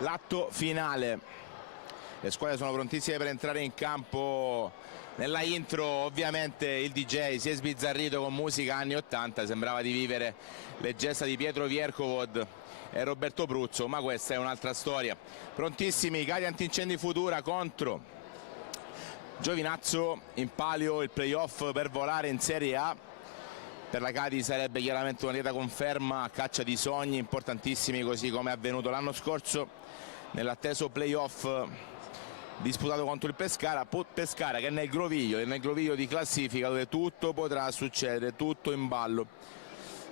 l'atto finale. Le squadre sono prontissime per entrare in campo. Nella intro ovviamente il DJ si è sbizzarrito con musica anni 80, sembrava di vivere le gesta di Pietro Viercovod e Roberto Pruzzo, ma questa è un'altra storia. Prontissimi, Cadi Antincendi Futura contro Giovinazzo, in palio il playoff per volare in Serie A. Per la Cadi sarebbe chiaramente una lieta conferma a caccia di sogni importantissimi, così come è avvenuto l'anno scorso nell'atteso playoff disputato contro il Pescara che è nel groviglio di classifica, dove tutto potrà succedere, tutto in ballo.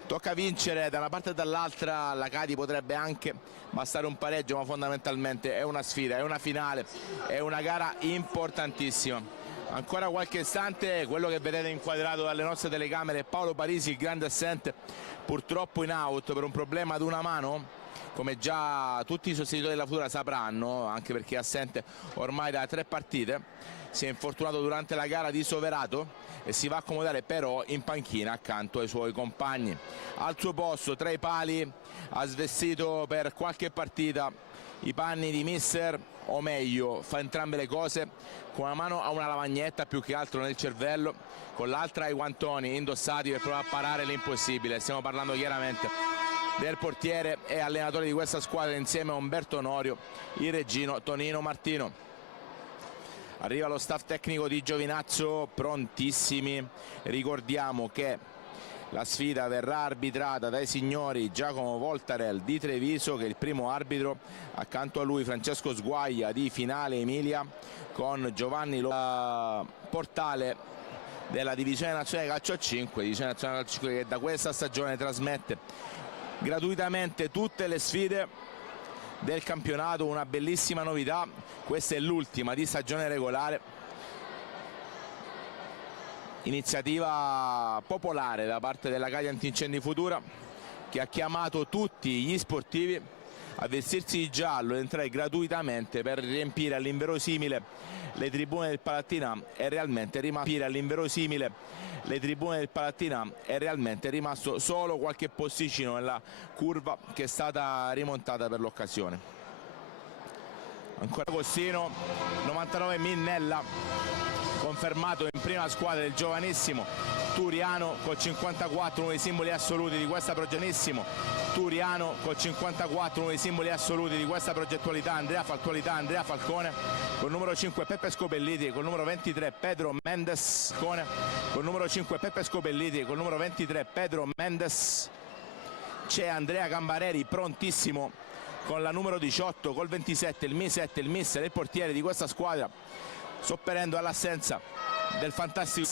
Tocca vincere da una parte e dall'altra. La Cadi potrebbe anche bastare un pareggio, ma fondamentalmente è una sfida, è una finale, è una gara importantissima. Ancora qualche istante, quello che vedete inquadrato dalle nostre telecamere è Paolo Parisi, il grande assente, purtroppo in out per un problema ad una mano, come già tutti i sostenitori della Futura sapranno, anche perché è assente ormai da 3 partite. Si è infortunato durante la gara di Soverato e si va a accomodare però in panchina accanto ai suoi compagni. Al suo posto, tra i pali, ha svestito per qualche partita i panni di mister, o meglio, fa entrambe le cose. Con una mano ha una lavagnetta più che altro nel cervello, con l'altra ha i guantoni indossati per provare a parare l'impossibile. Stiamo parlando chiaramente del portiere e allenatore di questa squadra insieme a Umberto Onorio, il reggino Tonino Martino. Arriva lo staff tecnico di Giovinazzo, prontissimi. Ricordiamo che la sfida verrà arbitrata dai signori Giacomo Voltarel di Treviso, che è il primo arbitro, accanto a lui Francesco Sguaglia di Finale Emilia, con Giovanni Portale della Divisione Nazionale Calcio a 5, Divisione Nazionale Calcio a 5 che da questa stagione trasmette gratuitamente tutte le sfide del campionato. Una bellissima novità, questa è l'ultima di stagione regolare, iniziativa popolare da parte della Cadi Antincendi Futura, che ha chiamato tutti gli sportivi a vestirsi di giallo ed entrare gratuitamente per riempire all'inverosimile le tribune del Palattina. È realmente rimasto solo qualche posticino nella curva che è stata rimontata per l'occasione. Ancora Costino, 99 Minnella, confermato in prima squadra del giovanissimo Turiano col 54, uno dei simboli assoluti di questa Turiano col 54, uno dei simboli assoluti di questa progettualità, Andrea Falcone, col numero 5 Peppe Scopelliti, col numero 23 Pedro Mendes, col numero 5 Peppe Scopelliti, col numero 23 Pedro Mendes. C'è Andrea Gambareri prontissimo con la numero 18, col 27 il mister e il portiere di questa squadra, sopperendo all'assenza del fantastico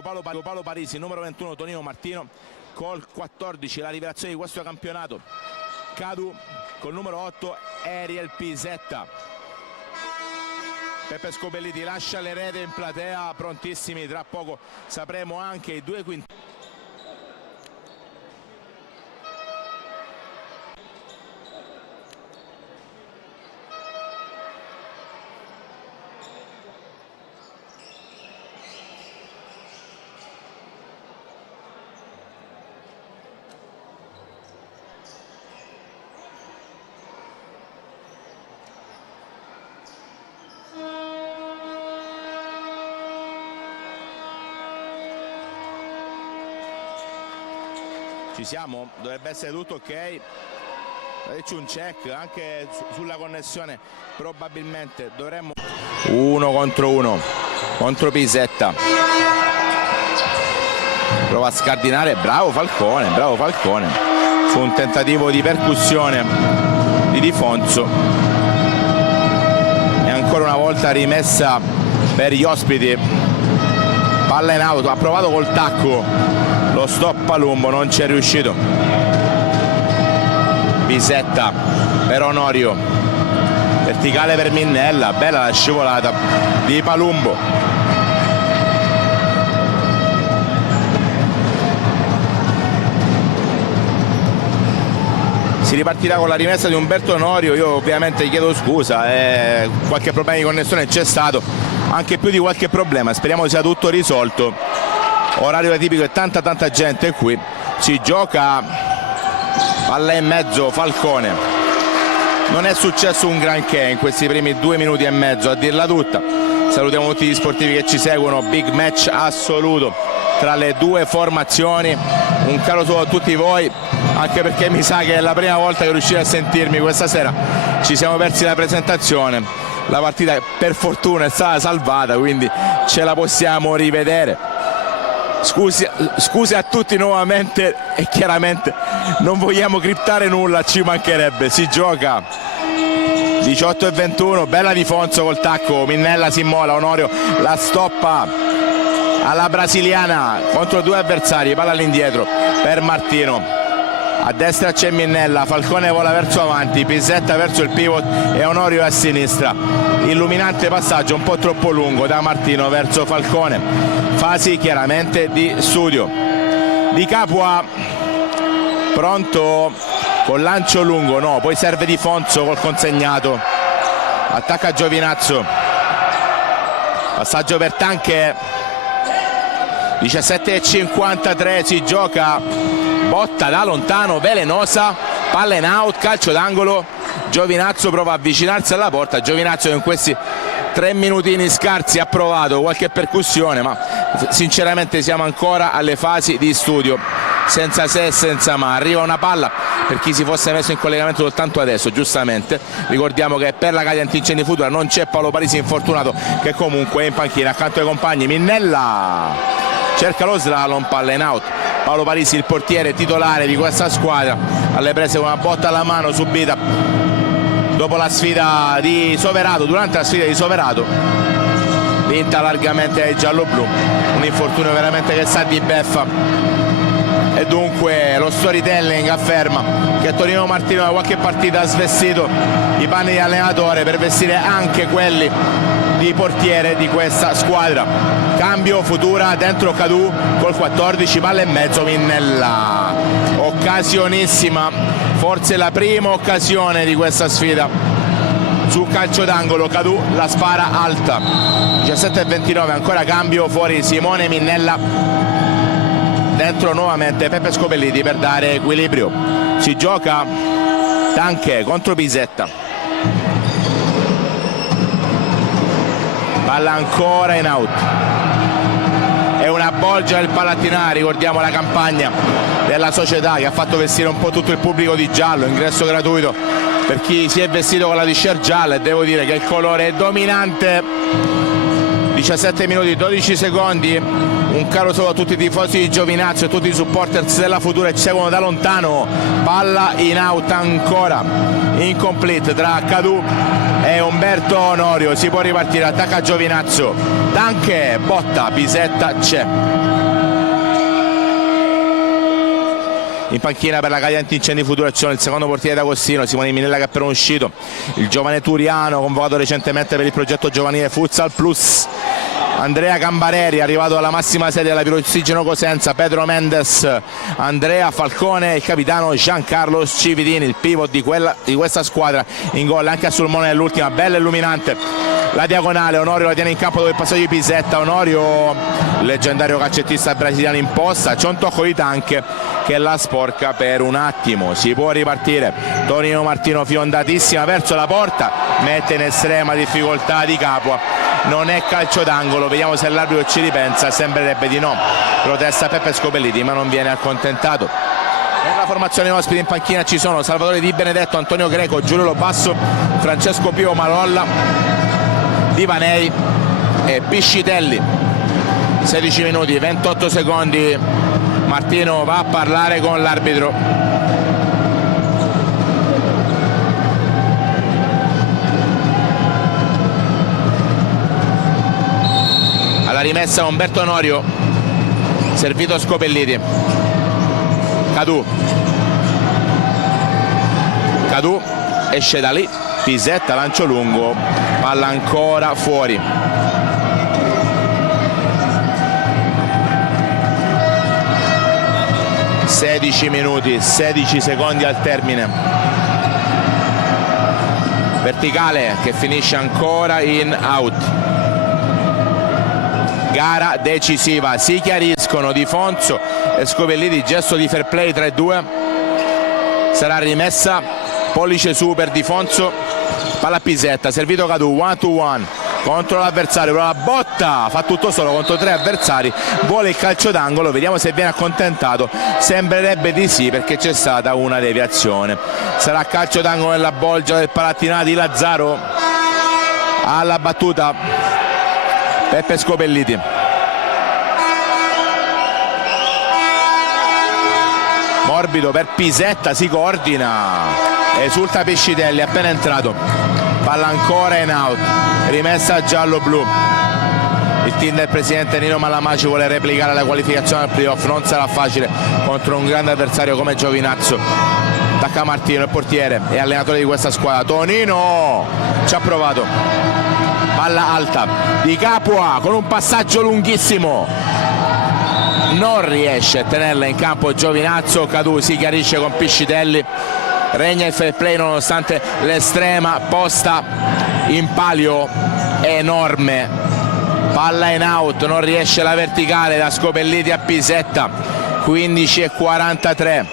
Paolo Parisi, numero 21 Tonino Martino, col 14 la rivelazione di questo campionato Cadu, col numero 8 Ariel Pisetta. Peppe Scopelliti lascia l'erede in platea, prontissimi, tra poco sapremo anche i 2 quintetti. Ci siamo, dovrebbe essere tutto ok. Faccio un check anche sulla connessione, probabilmente dovremmo 1 contro 1 contro Pisetta, prova a scardinare, bravo Falcone su un tentativo di percussione di Di Fonso, e ancora una volta rimessa per gli ospiti. Palla in auto, ha provato col tacco lo stop Palumbo, non ci è riuscito. Pisetta per Onorio, verticale per Minnella, bella la scivolata di Palumbo. Si ripartirà con la rimessa di Umberto Onorio. Io ovviamente chiedo scusa, qualche problema di connessione c'è stato, anche più di qualche problema, speriamo sia tutto risolto. Orario atipico e tanta gente qui, si gioca palla in mezzo, Falcone. Non è successo un granché in questi primi 2 minuti e mezzo, a dirla tutta. Salutiamo tutti gli sportivi che ci seguono, big match assoluto tra le due formazioni. Un caro saluto a tutti voi, anche perché mi sa che è la prima volta che riuscite a sentirmi questa sera. Ci siamo persi la presentazione, la partita per fortuna è stata salvata, quindi ce la possiamo rivedere. Scusi a tutti nuovamente, e chiaramente non vogliamo criptare nulla, ci mancherebbe. Si gioca 18-21, bella di Fonso col tacco, Minnella si immola, Onorio la stoppa alla brasiliana contro 2 avversari, palla all'indietro per Martino, a destra c'è Minnella, Falcone vola verso avanti, Pisetta verso il pivot e Onorio a sinistra. Illuminante passaggio un po' troppo lungo da Martino verso Falcone, fasi chiaramente di studio. Di Capua pronto con lancio lungo, no, poi serve di Fonso col consegnato, attacca Giovinazzo, passaggio per Tanche, 17:53, si gioca, botta da lontano velenosa, palla in out, calcio d'angolo. Giovinazzo prova a avvicinarsi alla porta, Giovinazzo in questi 3 minutini scarsi ha provato qualche percussione, ma sinceramente siamo ancora alle fasi di studio, senza se e senza ma. Arriva una palla per chi si fosse messo in collegamento soltanto adesso, giustamente. Ricordiamo che per la Cadi Antincendi Futura non c'è Paolo Parisi, infortunato, che comunque è in panchina accanto ai compagni. Minnella cerca lo slalom, palla in out. Paolo Parisi, il portiere titolare di questa squadra, alle prese con una botta alla mano subita dopo la sfida di Soverato, durante la sfida di Soverato, vinta largamente ai giallo-blu. Un infortunio veramente che sa di beffa, e dunque lo storytelling afferma che Tonino Martino da qualche partita ha svestito i panni di allenatore per vestire anche quelli di portiere di questa squadra. Cambio, Futura dentro Cadù col 14, palla e mezzo, Minnella, occasionissima, forse la prima occasione di questa sfida su calcio d'angolo. Cadù la spara alta, 17:29, ancora cambio, fuori Simone Minnella, dentro nuovamente Peppe Scopelliti per dare equilibrio. Si gioca Tanche contro Pisetta, palla ancora in out, è una bolgia del Palattinare. Ricordiamo la campagna della società che ha fatto vestire un po' tutto il pubblico di giallo, ingresso gratuito per chi si è vestito con la t-shirt gialla, e devo dire che il colore è dominante. 17 minuti 12 secondi, un caro saluto a tutti i tifosi di Giovinazzo e tutti i supporters della Futura che ci seguono da lontano. Palla in out ancora, incomplete tra Cadù e Umberto Onorio. Si può ripartire, attacca Giovinazzo, Tanche, botta, Pisetta c'è. In panchina per la Cadi Antincendi Futura c'è il secondo portiere d'Agostino, Simone Minnella, che è appena uscito, il giovane turiano convocato recentemente per il progetto giovanile Futsal Plus, Andrea Cambareri, arrivato alla massima serie della Pirossigeno Cosenza, Pedro Mendes, Andrea Falcone, il capitano Giancarlo Cividini, il pivot di questa squadra, in gol anche a Sulmone nell'ultima, bella illuminante la diagonale. Onorio la tiene in campo dopo il passaggio di Pisetta. Onorio, il leggendario calcettista brasiliano, in posta, c'è un tocco di Tanche che la sporca per un attimo. Si può ripartire, Tonino Martino fiondatissima verso la porta, mette in estrema difficoltà Di Capua, non è calcio d'angolo, vediamo se l'arbitro ci ripensa, sembrerebbe di no. Protesta Peppe Scopelliti ma non viene accontentato. Per la formazione ospiti in panchina ci sono Salvatore Di Benedetto, Antonio Greco, Giulio Lobasso, Francesco Pio Malolla, Divanei e Piscitelli. 16 minuti 28 secondi, Martino va a parlare con l'arbitro. Alla rimessa Umberto Onorio, servito Scopelliti. Cadù esce da lì, Pisetta, lancio lungo, palla ancora fuori. (16 minuti 16 secondi al termine). Verticale che finisce ancora in out. Gara decisiva, si chiariscono Di Fonso e Scopelliti, gesto di fair play 3-2. sarà rimessa, pollice su per Di Fonso, palla a Pisetta, servito Cadù, 1-2-1 contro l'avversario, però la botta, fa tutto solo contro 3 avversari, vuole il calcio d'angolo, vediamo se viene accontentato, sembrerebbe di sì perché c'è stata una deviazione. Sarà calcio d'angolo nella bolgia del Palattinata di Lazzaro. Alla battuta Peppe Scopelliti. Morbido per Pisetta, si coordina, esulta Pescitelli, appena entrato, palla ancora in out, rimessa giallo-blu. Il team del presidente Nino Malamaci vuole replicare la qualificazione al playoff, non sarà facile contro un grande avversario come Giovinazzo. Attacca Martino, il portiere e allenatore di questa squadra, Tonino ci ha provato, palla alta di Capua con un passaggio lunghissimo, non riesce a tenerla in campo Giovinazzo. Cadù si chiarisce con Piscitelli, regna il fair play nonostante l'estrema posta in palio enorme, palla in out, non riesce la verticale da Scopelliti a Pisetta. 15:43,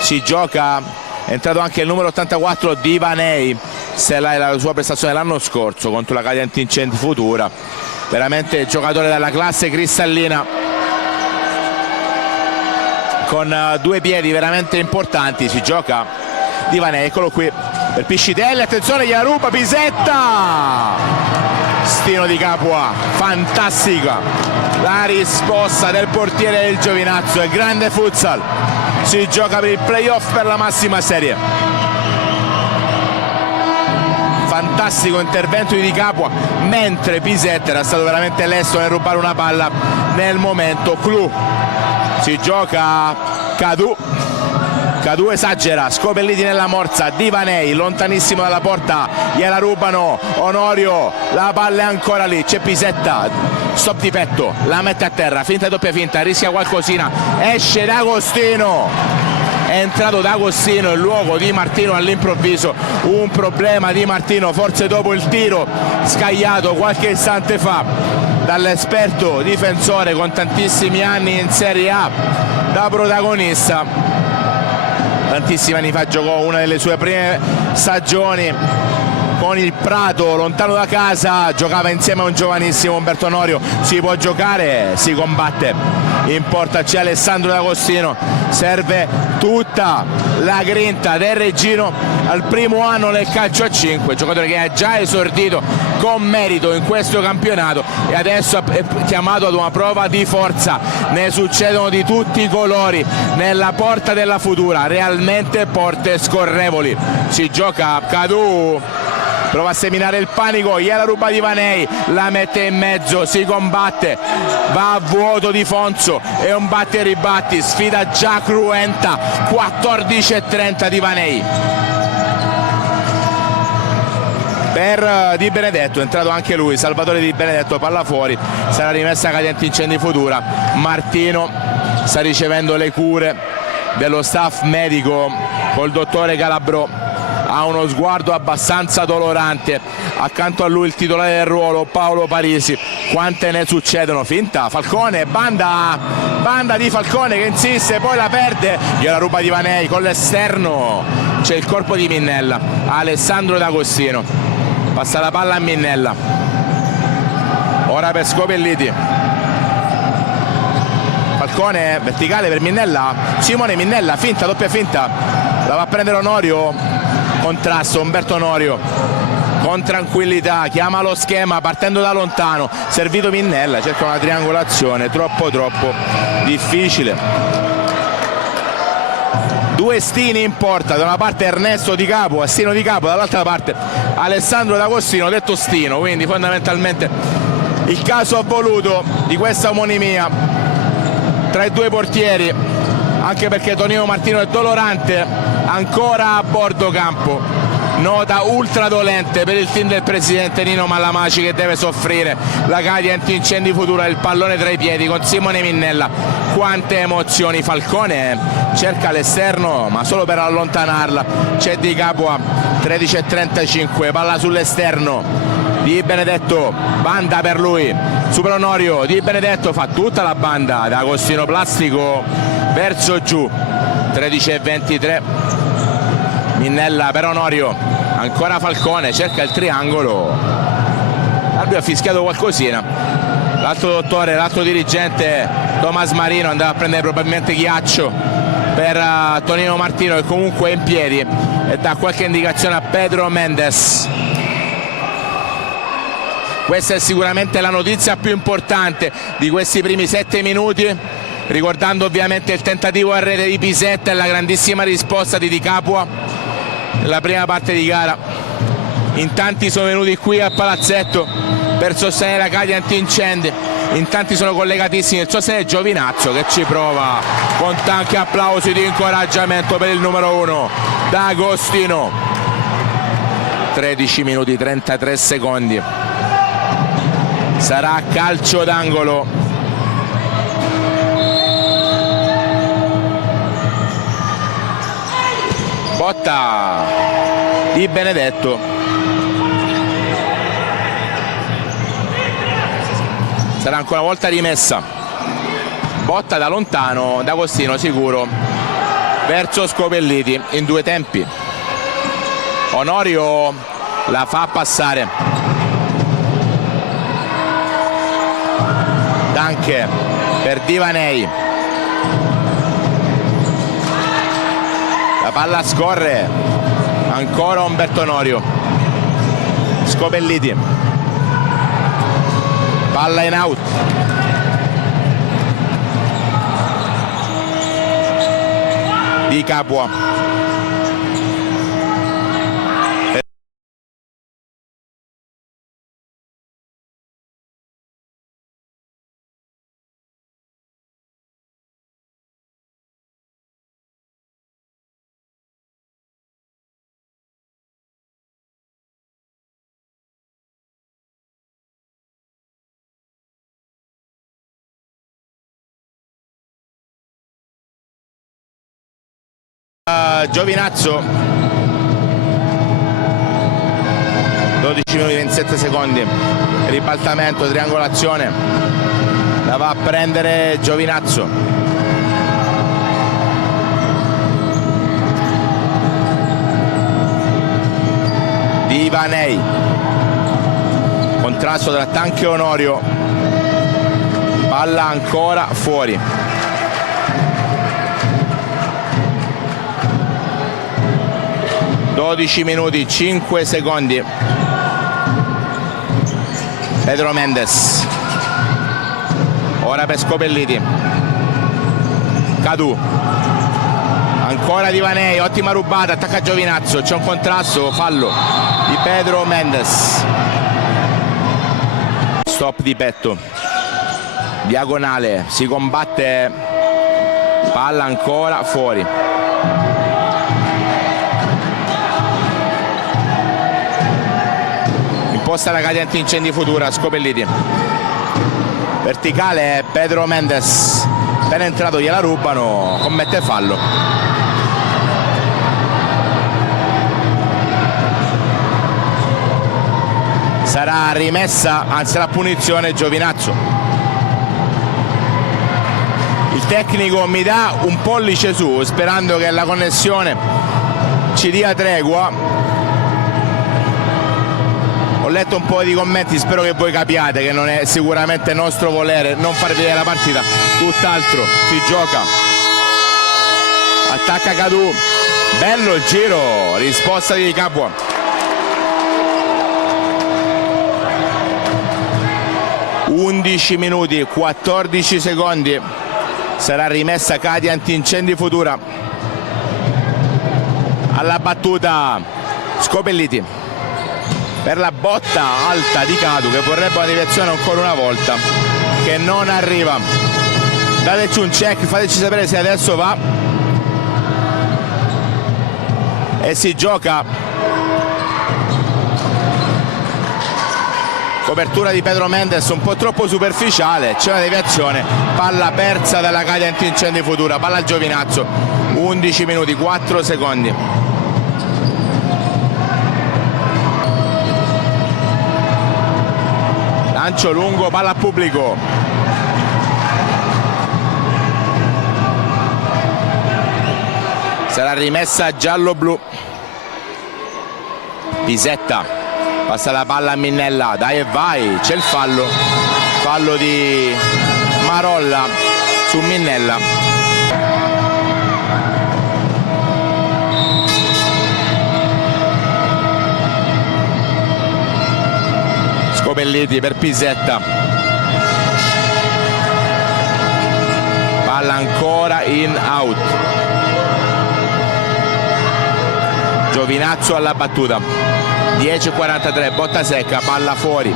si gioca, è entrato anche il numero 84 di Vanei, se la sua prestazione l'anno scorso contro la Cadente Incendi Futura, veramente giocatore della classe cristallina, con due piedi veramente importanti. Si gioca Di Vanei, eccolo qui per Piscitelli, attenzione, gliela ruba Pisetta, stino di Capua, fantastica la risposta del portiere del Giovinazzo, è grande futsal, si gioca per il playoff per la massima serie. Fantastico intervento di Capua, mentre Pisetta era stato veramente lesto nel rubare una palla nel momento clou. Si gioca Cadù, Cadù esagera, Scopelliti nella morsa, Di Vanei lontanissimo dalla porta, gliela rubano, Onorio, la palla è ancora lì, c'è Pisetta, stop di petto, la mette a terra, finta e doppia finta, rischia qualcosina, esce D'Agostino, è entrato D'Agostino in luogo di Martino all'improvviso, un problema di Martino forse dopo il tiro scagliato qualche istante fa dall'esperto difensore con tantissimi anni in Serie A da protagonista. Tantissimi anni fa giocò una delle sue prime stagioni con il Prato, lontano da casa, giocava insieme a un giovanissimo Umberto Onorio. Si può giocare, si combatte, in porta c'è Alessandro D'Agostino, serve tutta la grinta del Reggino al primo anno nel calcio a 5, giocatore che ha già esordito con merito in questo campionato e adesso è chiamato ad una prova di forza. Ne succedono di tutti i colori nella porta della Futura, realmente porte scorrevoli. Si gioca Cadù, prova a seminare il panico, gliela ruba Di Vanei, la mette in mezzo, si combatte, va a vuoto Di Fonso, è un batti e ribatti, sfida già cruenta. 14:30 Di Vanei per Di Benedetto, è entrato anche lui, Salvatore Di Benedetto, palla fuori, sarà rimessa Cadente Incendi Futura. Martino sta ricevendo le cure dello staff medico col dottore Calabrò, ha uno sguardo abbastanza dolorante, accanto a lui il titolare del ruolo Paolo Parisi. Quante ne succedono? Finta, Falcone, banda di Falcone che insiste, poi la perde, gliela ruba Di Vanei con l'esterno, c'è il corpo di Minnella, Alessandro D'Agostino, passa la palla a Minnella, ora per Scopelliti, Falcone verticale per Minnella, Simone Minnella, finta, doppia finta, la va a prendere Onorio, contrasto Umberto Onorio con tranquillità, chiama lo schema partendo da lontano, servito Minnella, cerca una triangolazione troppo difficile. Due stini in porta, da una parte Ernesto Di Capua, Stino Di Capua, dall'altra parte Alessandro D'Agostino, detto Stino, quindi fondamentalmente il caso voluto di questa omonimia tra i due portieri, anche perché Tonino Martino è dolorante ancora a bordo campo, nota ultra dolente per il team del presidente Nino Malamaci, che deve soffrire la Cadente Incendi Futura, il pallone tra i piedi con Simone Minnella. Quante emozioni, Falcone cerca l'esterno ma solo per allontanarla, c'è Di Capua, 13:35, palla sull'esterno, Di Benedetto, banda per lui, Super Onorio, Di Benedetto fa tutta la banda, D'Agostino plastico verso giù, 13:23, Minnella per Onorio, ancora Falcone, cerca il triangolo, l'arbitro ha fischiato qualcosina, l'altro dottore, l'altro dirigente Tomas Marino andava a prendere probabilmente ghiaccio per Tonino Martino, che comunque è in piedi e dà qualche indicazione a Pedro Mendes. Questa è sicuramente la notizia più importante di questi primi 7 minuti, ricordando ovviamente il tentativo a rete di Pisetta e la grandissima risposta di Di Capua nella prima parte di gara. In tanti sono venuti qui al palazzetto per sostenere la Cadi Antincendi, in tanti sono collegatissimi nel sostenere Giovinazzo, che ci prova con tanti applausi di incoraggiamento per il numero 1 D'Agostino. 13 minuti 33 secondi, sarà calcio d'angolo. Botta di Benedetto, sarà ancora una volta rimessa, botta da lontano, D'Agostino sicuro verso Scopelliti in 2 tempi. Onorio la fa passare, Danche per Divanei, la palla scorre, ancora Umberto Onorio, Scopelliti, palla in out, Di Capua, Giovinazzo, 12 minuti e 27 secondi, ribaltamento, triangolazione, la va a prendere Giovinazzo, Divanei, contrasto tra Tanche e Onorio, palla ancora fuori. (12 minuti 5 secondi). Pedro Mendes, ora per Scopelliti, Cadu, ancora Divanei, ottima rubata, attacca Giovinazzo, c'è un contrasto, fallo di Pedro Mendes, stop di petto, diagonale, si combatte, palla ancora fuori. Imposta la Cadi Antincendi Futura, Scopelliti, verticale, Pedro Mendes, appena entrato gliela rubano, commette fallo. Sarà rimessa, anzi la punizione Giovinazzo. Il tecnico mi dà un pollice su, sperando che la connessione ci dia tregua. Ho letto un po' di commenti, spero che voi capiate che non è sicuramente nostro volere non far vedere la partita, tutt'altro, si gioca. Attacca Cadu, bello il giro, risposta di Capua. (11 minuti 14 secondi), sarà rimessa Cadi Antincendi Futura. Alla battuta Scopelliti per la botta alta di Cadu, che vorrebbe una deviazione ancora una volta, che non arriva. Dateci un check, fateci sapere se adesso va. E si gioca. Copertura di Pedro Mendes un po' troppo superficiale, c'è una deviazione, palla persa dalla Cadi Antincendi Futura, palla al Giovinazzo. 11 minuti 4 secondi. Lancio lungo, palla al pubblico. Sarà rimessa giallo-blu. Pisetta, passa la palla a Minnella, dai e vai, c'è il fallo di Marolla su Minnella. Scopelliti per Pisetta, palla ancora in out. Giovinazzo alla battuta, 10:43, botta secca, palla fuori.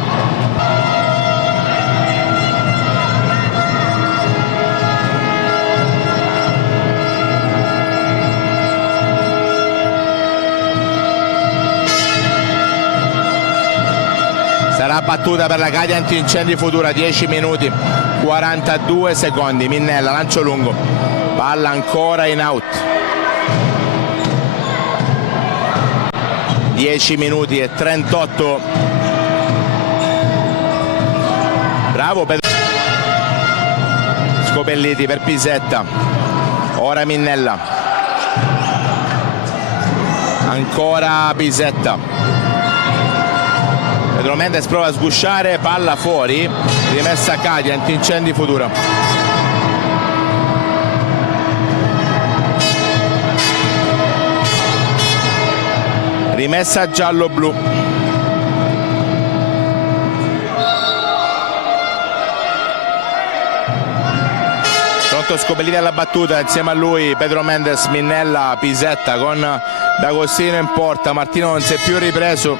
Sarà battuta per la Cadia Antincendi Futura, 10 minuti 42 secondi. Minnella, lancio lungo, palla ancora in out. 10 minuti e 38. Bravo Scopelliti per Pisetta, ora Minnella, ancora Pisetta. Pedro Mendes prova a sgusciare, palla fuori, rimessa Cadia Antincendi Futura. Rimessa giallo-blu. Pronto Scopelliti alla battuta, insieme a lui Pedro Mendes, Minnella, Pisetta con D'Agostino in porta. Martino non si è più ripreso,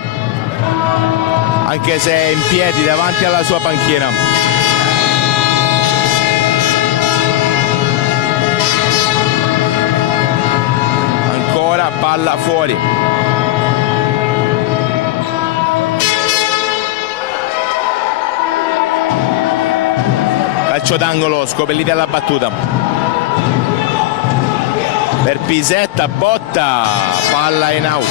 anche se è in piedi davanti alla sua panchina. Ancora palla fuori. Calcio d'angolo, Scopelliti alla battuta per Pisetta, botta, palla in out.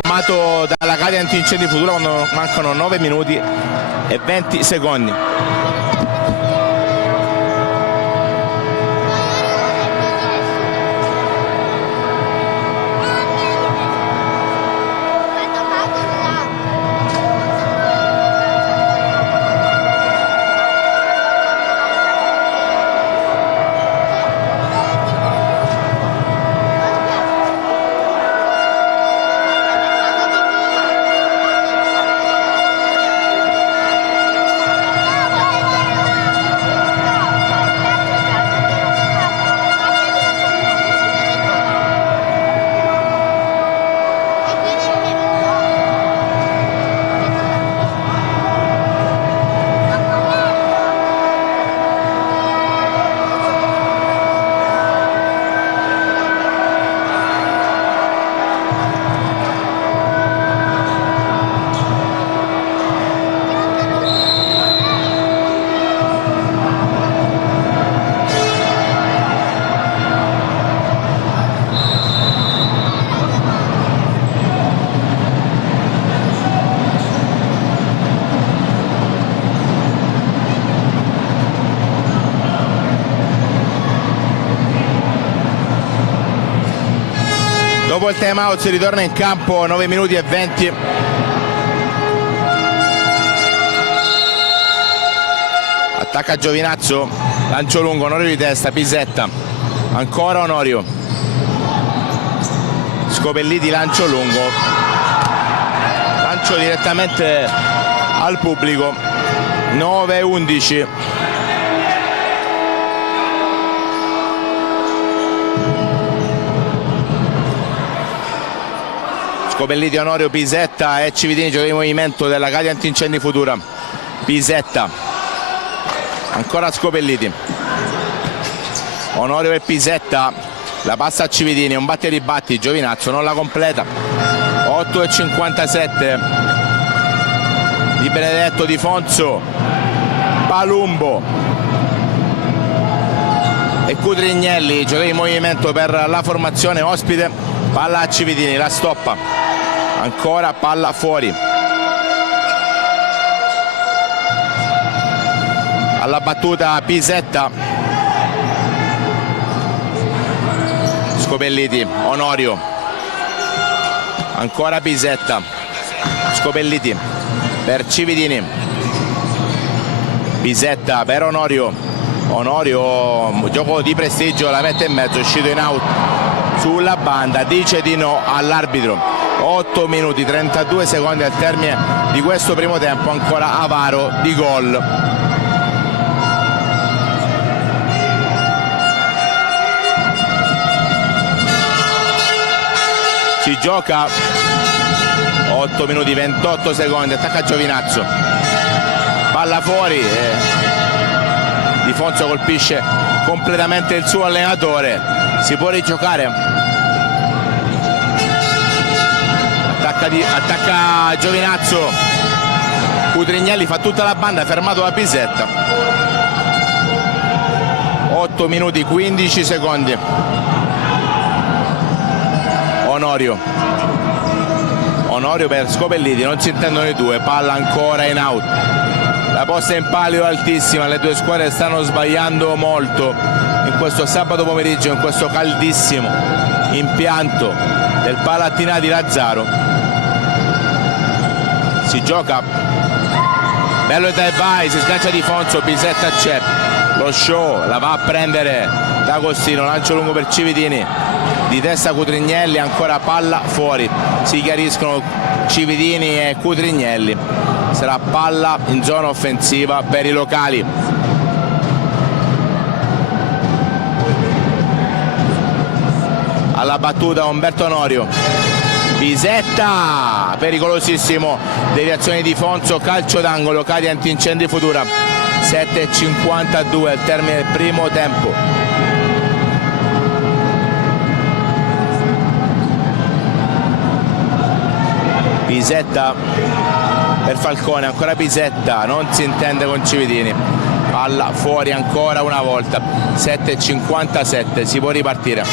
Fermato dalla Cadia Antincendi Futura quando mancano 9 minuti e 20 secondi. Dopo il time out si ritorna in campo, 9 minuti e 20. Attacca Giovinazzo, lancio lungo, Onorio di testa, Pisetta, ancora Onorio. Scopelliti, lancio lungo, lancio direttamente al pubblico, 9-11. Scopelliti, Onorio, Pisetta e Cividini, gioca di movimento della Cadia Antincendi Futura. Pisetta, ancora Scopelliti, Onorio e Pisetta, la passa a Cividini, un batte e ribatti, Giovinazzo non la completa. 8,57 Di Benedetto, Di Fonso, Palumbo e Cutrignelli, gioca di movimento per la formazione ospite. Palla a Cividini, la stoppa, ancora palla fuori. alla battuta Pisetta, Scopelliti, Onorio, ancora Pisetta, Scopelliti per Cividini, Pisetta per Onorio, Onorio gioco di prestigio, la mette in mezzo, è uscito in out sulla banda, dice di no all'arbitro. 8 minuti 32 secondi al termine di questo primo tempo, ancora avaro di gol. Si gioca 8 minuti 28 secondi, attacca Giovinazzo, palla fuori, Di Fonso colpisce completamente il suo allenatore, si può rigiocare. Attacca Giovinazzo, Cutrignelli fa tutta la banda, fermato da Pisetta. 8 minuti 15 secondi. Onorio per Scopelliti, non si intendono i due, palla ancora in out. La posta in palio altissima, le due squadre stanno sbagliando molto in questo sabato pomeriggio, in questo caldissimo impianto del Palattinà di Lazzaro. Si gioca, bello e vai, si sgancia Di Fonso, Pisetta c'è, lo show, la va a prendere D'Agostino, lancio lungo per Cividini, di testa Cutrignelli, ancora palla fuori, si chiariscono Cividini e Cutrignelli, sarà palla in zona offensiva per i locali. Alla battuta Umberto Onorio, Pisetta, pericolosissimo, deviazione di Fonso, calcio d'angolo, cade antincendi Futura. 7:52 al termine del primo tempo. Pisetta per Falcone, ancora Pisetta, non si intende con Cividini, palla fuori ancora una volta. 7:57, si può ripartire.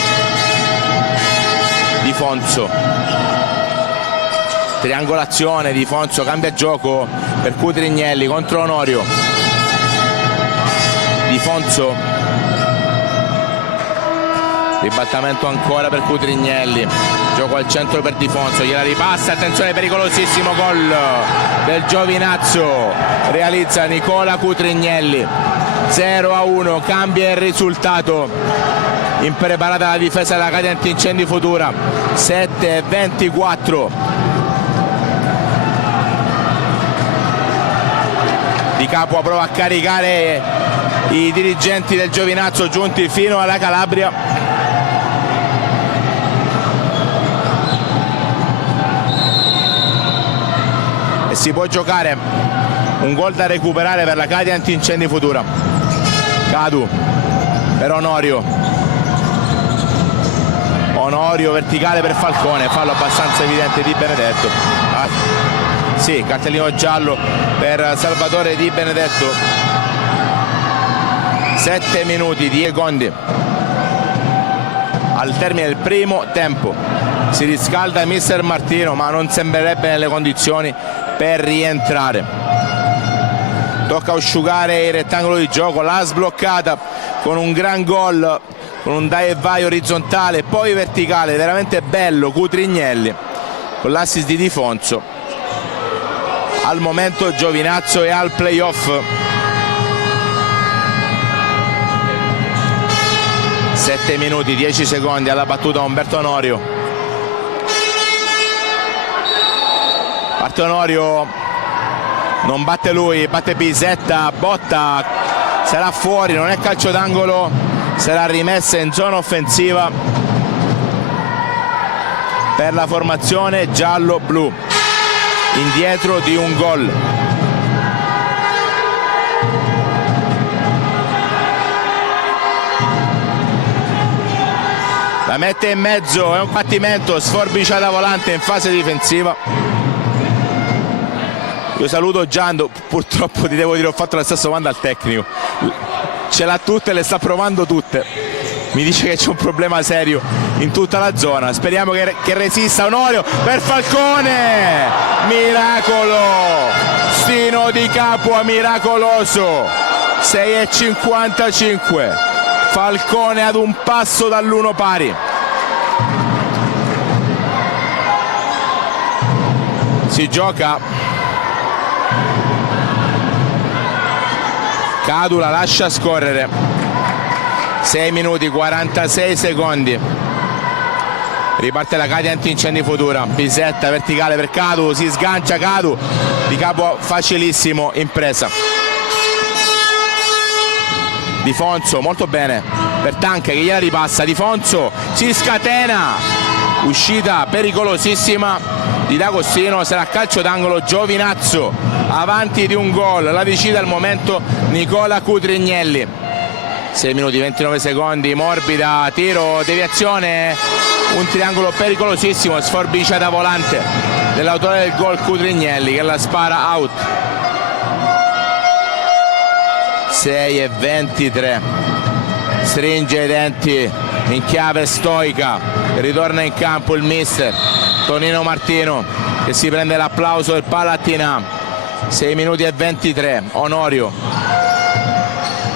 Di Fonso, triangolazione, Di Fonso cambia gioco per Cutrignelli contro Onorio. Di Fonso, ribattamento ancora per Cutrignelli, gioco al centro per Di Fonso, gliela ripassa, attenzione, pericolosissimo gol del Giovinazzo, realizza Nicola Cutrignelli. 0-1, cambia il risultato. Impreparata la difesa della Cade Antincendi Futura. 7:24. Di Capua prova a caricare i dirigenti del Giovinazzo giunti fino alla Calabria. E si può giocare un gol da recuperare per la Cade Antincendi Futura. Cadu per Onorio. Onorio verticale per Falcone, fallo abbastanza evidente di Benedetto. Sì, cartellino giallo per Salvatore Di Benedetto. 7 minuti, 10 secondi al termine del primo tempo. Si riscalda mister Martino, ma non sembrerebbe nelle condizioni per rientrare. Tocca asciugare il rettangolo di gioco, l'ha sbloccata con un gran gol, con un dai e vai orizzontale, poi verticale, veramente bello Cutrignelli, con l'assist di Di Fonso. Al momento Giovinazzo è al playoff. 7 minuti 10 secondi alla battuta Umberto Onorio. Parte Onorio, non batte lui, batte Pisetta, botta, sarà fuori, non è calcio d'angolo, sarà rimessa in zona offensiva per la formazione giallo-blu, indietro di un gol. La mette in mezzo, è un battimento, sforbiciata volante in fase difensiva. Io saluto Giando, purtroppo ti devo dire, ho fatto la stessa domanda al tecnico, ce l'ha tutte, le sta provando tutte, mi dice che c'è un problema serio in tutta la zona, speriamo che resista. Onorio per Falcone, miracolo, Stino Di Capua miracoloso, 6,55. Falcone ad un passo dall'1 pari. Si gioca. Cadu la lascia scorrere. 6 minuti 46 secondi. Riparte la Cadi antincendi Futura. Pisetta verticale per Cadu, si sgancia Cadu di capo facilissimo in presa. Di Fonso molto bene per Tanche che gliela ripassa. Di Fonso si scatena, uscita pericolosissima di D'Agostino. Sarà calcio d'angolo. Giovinazzo avanti di un gol, la decide al momento Nicola Cutrignelli. 6 minuti 29 secondi. Morbida, tiro, deviazione, un triangolo pericolosissimo, sforbicia da volante dell'autore del gol Cutrignelli che la spara out. 6,23. Stringe i denti in chiave stoica. Ritorna in campo il mister Tonino Martino che si prende l'applauso del Palattinà. 6 minuti e 23. Onorio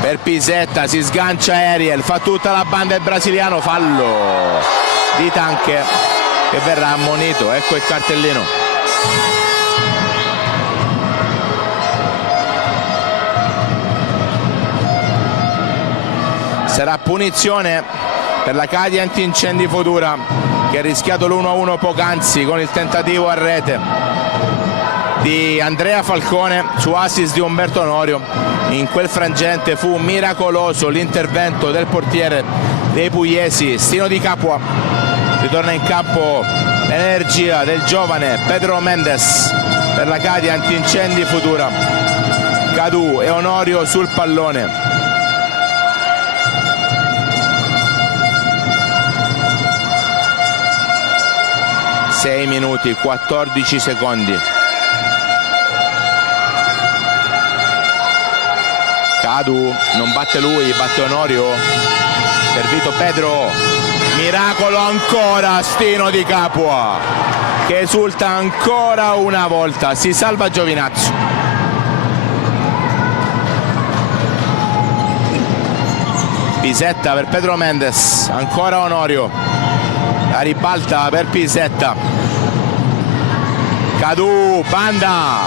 per Pisetta, si sgancia Ariel, fa tutta la banda il brasiliano. Fallo di Tanche che verrà ammonito. Ecco il cartellino. Sarà punizione per la Cadi Antincendi Futura che ha rischiato l'1-1 poc'anzi con il tentativo a rete di Andrea Falcone su assist di Umberto Onorio. In quel frangente fu miracoloso l'intervento del portiere dei pugliesi Stino Di Capua. Ritorna in campo l'energia del giovane Pedro Mendes per la Cadi Antincendi Futura. Cadu e Onorio sul pallone. Sei minuti 14 secondi. Cadu non batte lui, batte Onorio. Servito Pedro. Miracolo ancora Stino Di Capua che esulta ancora una volta. Si salva Giovinazzo. Pisetta per Pedro Mendes. Ancora Onorio. La ribalta per Pisetta. Cadu, banda.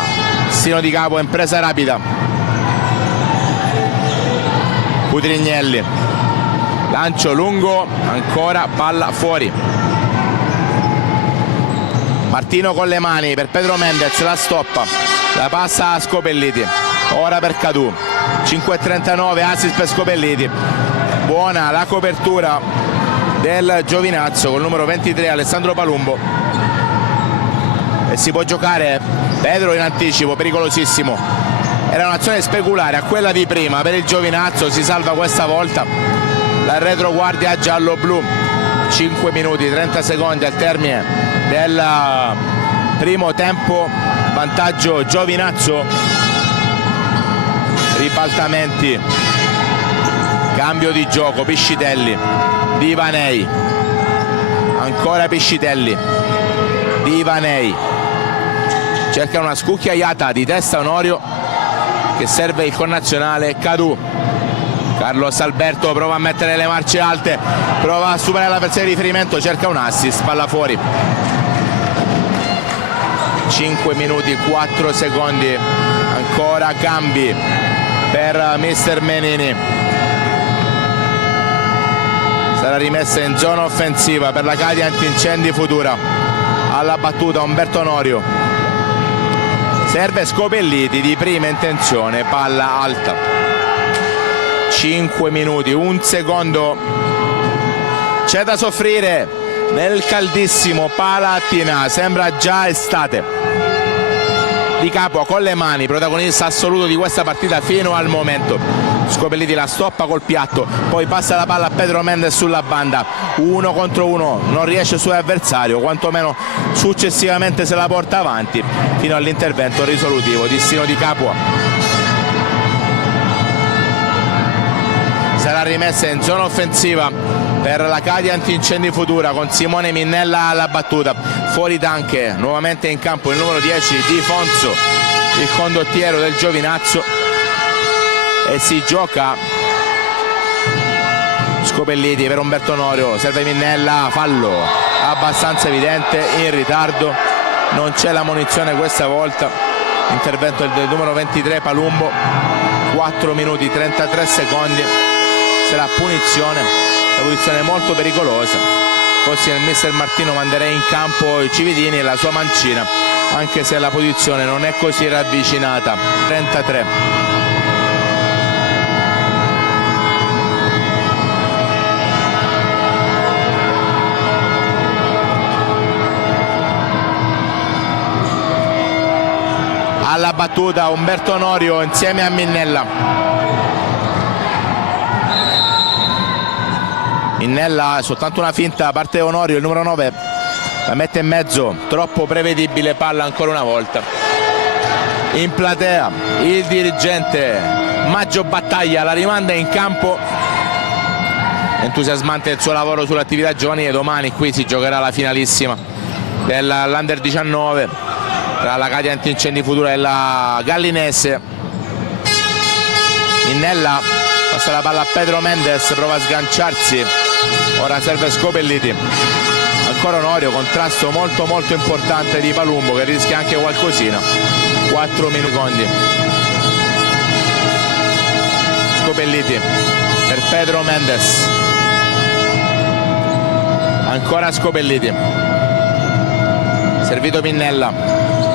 Stino Di Capua in presa rapida. Cutrignelli, lancio lungo, ancora palla fuori. Martino con le mani per Pedro Mendez, la stoppa, la passa a Scopelliti. Ora per Cadu. 5,39, assist per Scopelliti. Buona la copertura del Giovinazzo col numero 23 Alessandro Palumbo. E si può giocare. Pedro in anticipo, pericolosissimo. Era un'azione speculare a quella di prima per il Giovinazzo, si salva questa volta la retroguardia giallo-blu. 5 minuti 30 secondi al termine del primo tempo, vantaggio Giovinazzo. Ribaltamenti, cambio di gioco, Piscitelli, Divanei, ancora Piscitelli, Divanei, cerca una scucchiaiata di testa Onorio che serve il connazionale Cadu. Carlos Alberto prova a mettere le marce alte, prova a superare la versione di riferimento, cerca un assist, palla fuori. 5 minuti 4 secondi, ancora cambi per mister Menini. Sarà rimessa in zona offensiva per la Cadi Antincendi Futura. Alla battuta Umberto Onorio, serve Scopelliti di prima intenzione, palla alta. 5 minuti, un secondo. C'è da soffrire nel caldissimo Palattinà, sembra già estate. Di Capua con le mani, protagonista assoluto di questa partita fino al momento. Scopelliti la stoppa col piatto, poi passa la palla a Pedro Mendes sulla banda. 1 contro 1, non riesce il suo avversario, quantomeno successivamente se la porta avanti fino all'intervento risolutivo di Stino Di Capua. Sarà rimessa in zona offensiva per la Cadi Antincendi Futura con Simone Minnella alla battuta. Fuori Tanche, nuovamente in campo il numero 10 Di Fonso, il condottiero del Giovinazzo. e si gioca. Scopelliti per Umberto Onorio, serve Minnella, fallo abbastanza evidente, in ritardo, non c'è la munizione questa volta. Intervento del numero 23 Palumbo, 4 minuti 33 secondi, sarà punizione, la posizione molto pericolosa. Fossi nel mister Martino manderei in campo i Cividini e la sua mancina, anche se la posizione non è così ravvicinata. 33. Alla battuta Umberto Onorio insieme a Minnella. Minnella soltanto una finta da parte Onorio, il numero 9 la mette in mezzo, troppo prevedibile, palla ancora una volta. In platea il dirigente Maggio Battaglia la rimanda in campo, entusiasmante il suo lavoro sull'attività giovanile. Domani qui si giocherà la finalissima dell'Under 19 tra la Cadia Antincendi Futura e la Gallinese. Minnella passa la palla a Pedro Mendes, prova a sganciarsi, ora serve Scopelliti. Ancora Onorio, contrasto molto importante di Palumbo che rischia anche qualcosina. 4 minuti. Scopelliti per Pedro Mendes, ancora Scopelliti, servito Minnella,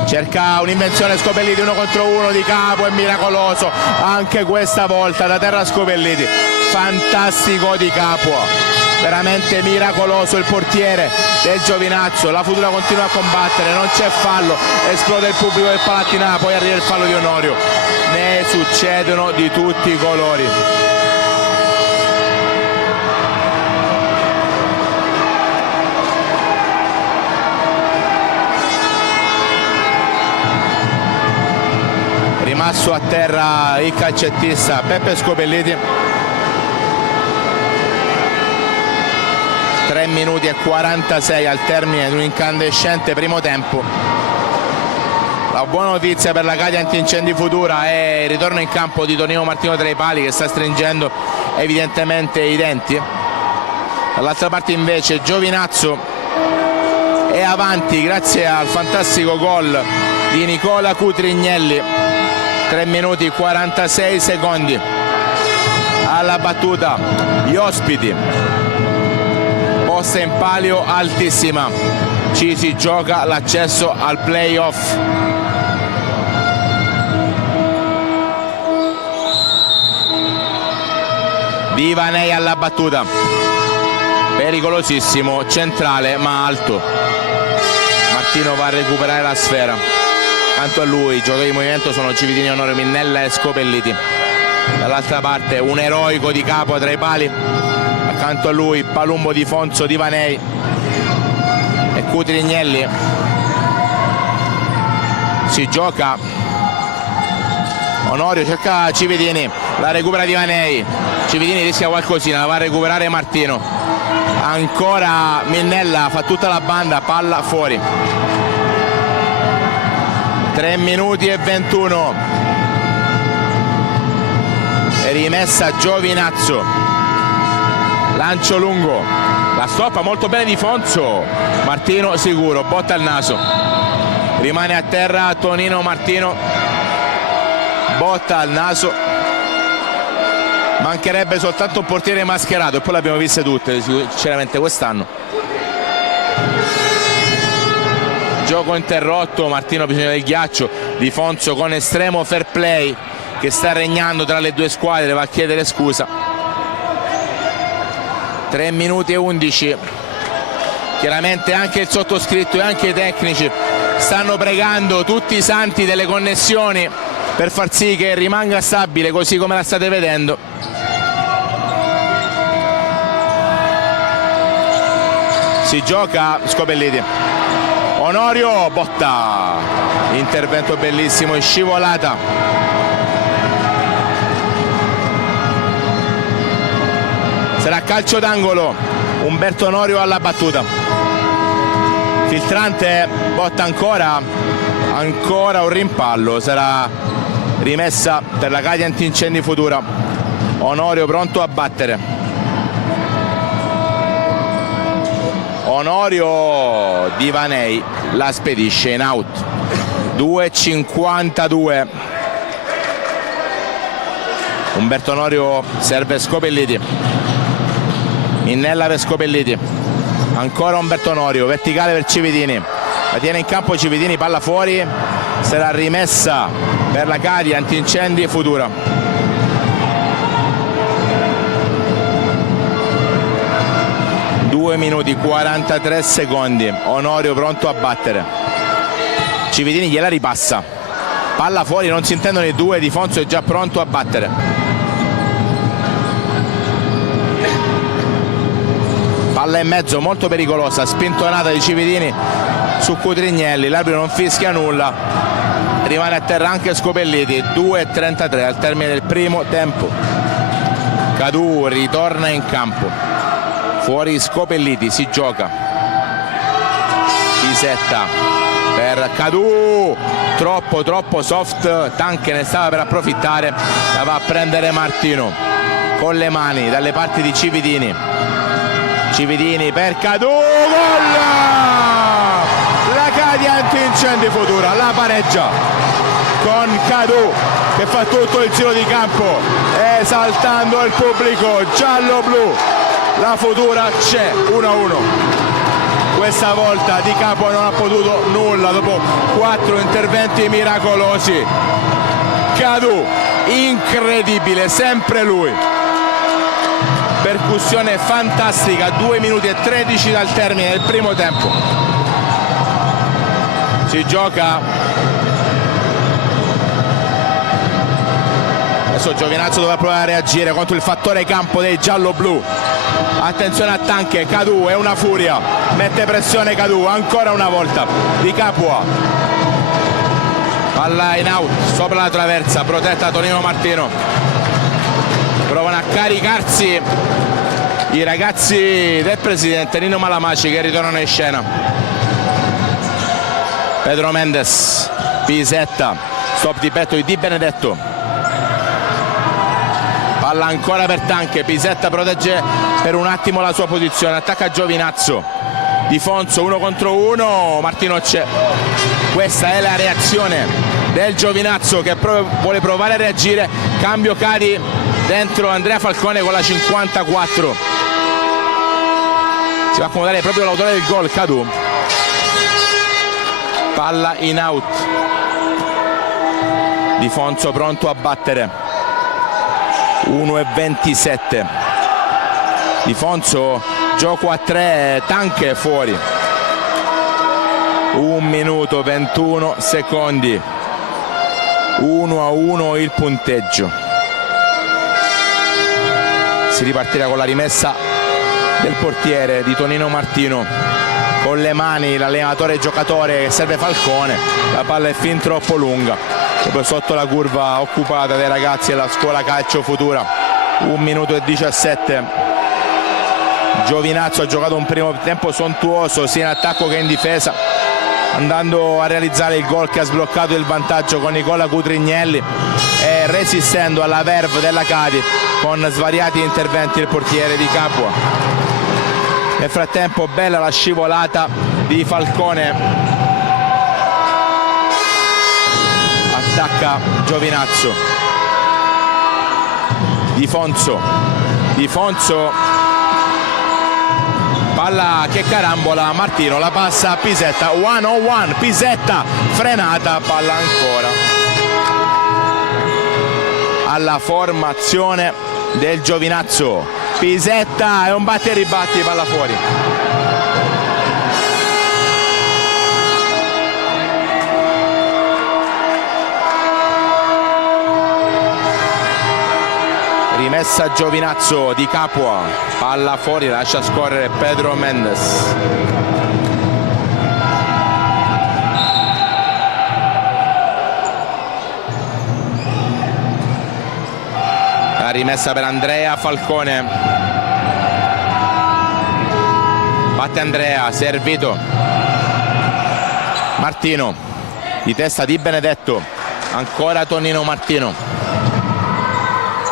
cerca un'invenzione Scopelliti, 1 contro 1 di capo, è miracoloso anche questa volta da terra Scopelliti, fantastico di capo, veramente miracoloso il portiere del Giovinazzo. La Futura continua a combattere, non c'è fallo, esplode il pubblico del Palattinà, poi arriva il fallo di Onorio. Ne succedono di tutti i colori. Rimasto a terra il calcettista Peppe Scopelliti. 3 minuti e 46 al termine di un incandescente primo tempo. La buona notizia per la Cadia Antincendi Futura è il ritorno in campo di Tonino Martino tra i pali, che sta stringendo evidentemente i denti. Dall'altra parte invece Giovinazzo è avanti grazie al fantastico gol di Nicola Cutrignelli. 3 minuti 46 secondi. Alla battuta gli ospiti, posta in palio altissima, ci si gioca l'accesso al playoff. Vivanei alla battuta, pericolosissimo, centrale ma alto. Martino va a recuperare la sfera, accanto a lui i giocatori di movimento sono Cividini, Onorio, Minnella e Scopelliti. Dall'altra parte un eroico di capo tra i pali, accanto a lui Palumbo, Di Fonso, Divanei e Cutrignelli. Si gioca Onorio, cerca Cividini, la recupera Divanei, Cividini rischia qualcosina, la va a recuperare Martino, ancora Minnella, fa tutta la banda, palla fuori. 3 minuti e 21, è rimessa Giovinazzo, lancio lungo, la stoppa molto bene Di Fonso, Martino sicuro, botta al naso, rimane a terra Tonino Martino, botta al naso, mancherebbe soltanto un portiere mascherato, e poi le abbiamo viste tutte sinceramente quest'anno. Gioco interrotto, Martino ha bisogno del ghiaccio, Di Fonso con estremo fair play che sta regnando tra le due squadre va a chiedere scusa. 3 minuti e 11, chiaramente anche il sottoscritto e anche i tecnici stanno pregando tutti i santi delle connessioni per far sì che rimanga stabile così come la state vedendo. Si gioca Scopelliti, Onorio, botta, intervento bellissimo, è scivolata. Sarà calcio d'angolo, Umberto Onorio alla battuta, filtrante, botta ancora un rimpallo, sarà rimessa per la Cadi Antincendi Futura. Onorio pronto a battere, Onorio Divanei la spedisce in out. 2,52. Umberto Onorio serve Scopelliti, Innella per Scopelliti, ancora Umberto Onorio, verticale per Cividini, la tiene in campo Cividini, palla fuori, sarà rimessa per la Cadi Antincendi Futura. Due minuti 43 secondi. Onorio pronto a battere, Cividini gliela ripassa, palla fuori, non si intendono i due, Di Fonso è già pronto a battere. Palla in mezzo molto pericolosa, spintonata di Cividini su Cutrignelli, l'arbitro non fischia nulla, rimane a terra anche Scopelliti. 2,33 al termine del primo tempo. Cadù ritorna in campo, fuori Scopelliti, si gioca Pisetta per Cadù, troppo soft, Tanche ne stava per approfittare, la va a prendere Martino con le mani dalle parti di Cividini. Cividini per Cadù, gol! La Cadi Antincendi Futura la pareggia con Cadù che fa tutto il giro di campo esaltando il pubblico giallo-blu. La Futura c'è, 1-1. Questa volta Di Capua non ha potuto nulla dopo 4 interventi miracolosi. Cadù, incredibile, sempre lui. Percussione fantastica, 2 minuti e 13 dal termine del primo tempo. Si gioca. Adesso Giovinazzo dovrà provare a reagire contro il fattore campo dei giallo-blu. Attenzione a Tanche, Cadù è una furia, mette pressione Cadù ancora una volta. Di Capua, palla in out sopra la traversa, protetta Tonino Martino. Provano a caricarsi i ragazzi del presidente Nino Malamaci che ritornano in scena. Pedro Mendes, Pisetta, stop di petto di Di Benedetto, palla ancora per Tanche, Pisetta protegge per un attimo la sua posizione, attacca Giovinazzo, Di Fonso 1 contro 1, Martino c'è. Questa è la reazione del Giovinazzo che vuole provare a reagire. Cambio Cadi dentro Andrea Falcone con la 54. Si va a accomodare proprio l'autore del gol, Cadù. Palla in out. Di Fonso pronto a battere. 1,27. Di Fonso, gioco a 3, Tanche fuori. 1 minuto 21 secondi. 1-1 il punteggio. Si ripartirà con la rimessa del portiere di Tonino Martino, con le mani l'allenatore giocatore che serve Falcone, la palla è fin troppo lunga, e poi sotto la curva occupata dai ragazzi della scuola calcio Futura. 1 minuto e 17. Giovinazzo ha giocato un primo tempo sontuoso sia in attacco che in difesa, andando a realizzare il gol che ha sbloccato il vantaggio con Nicola Cutrignelli e resistendo alla verve della Cadi con svariati interventi del portiere Di Capua. Nel frattempo bella la scivolata di Falcone, attacca Giovinazzo, Di Fonso, palla che carambola, Martino la passa a Pisetta, 1-on-1, Pisetta frenata, palla ancora alla formazione del Giovinazzo. Pisetta è un batti e ribatti, palla fuori. Rimessa Giovinazzo, Di Capua, palla fuori, lascia scorrere Pedro Mendes. La rimessa per Andrea Falcone, batte Andrea, servito Martino, di testa Di Benedetto, Ancora Tonino Martino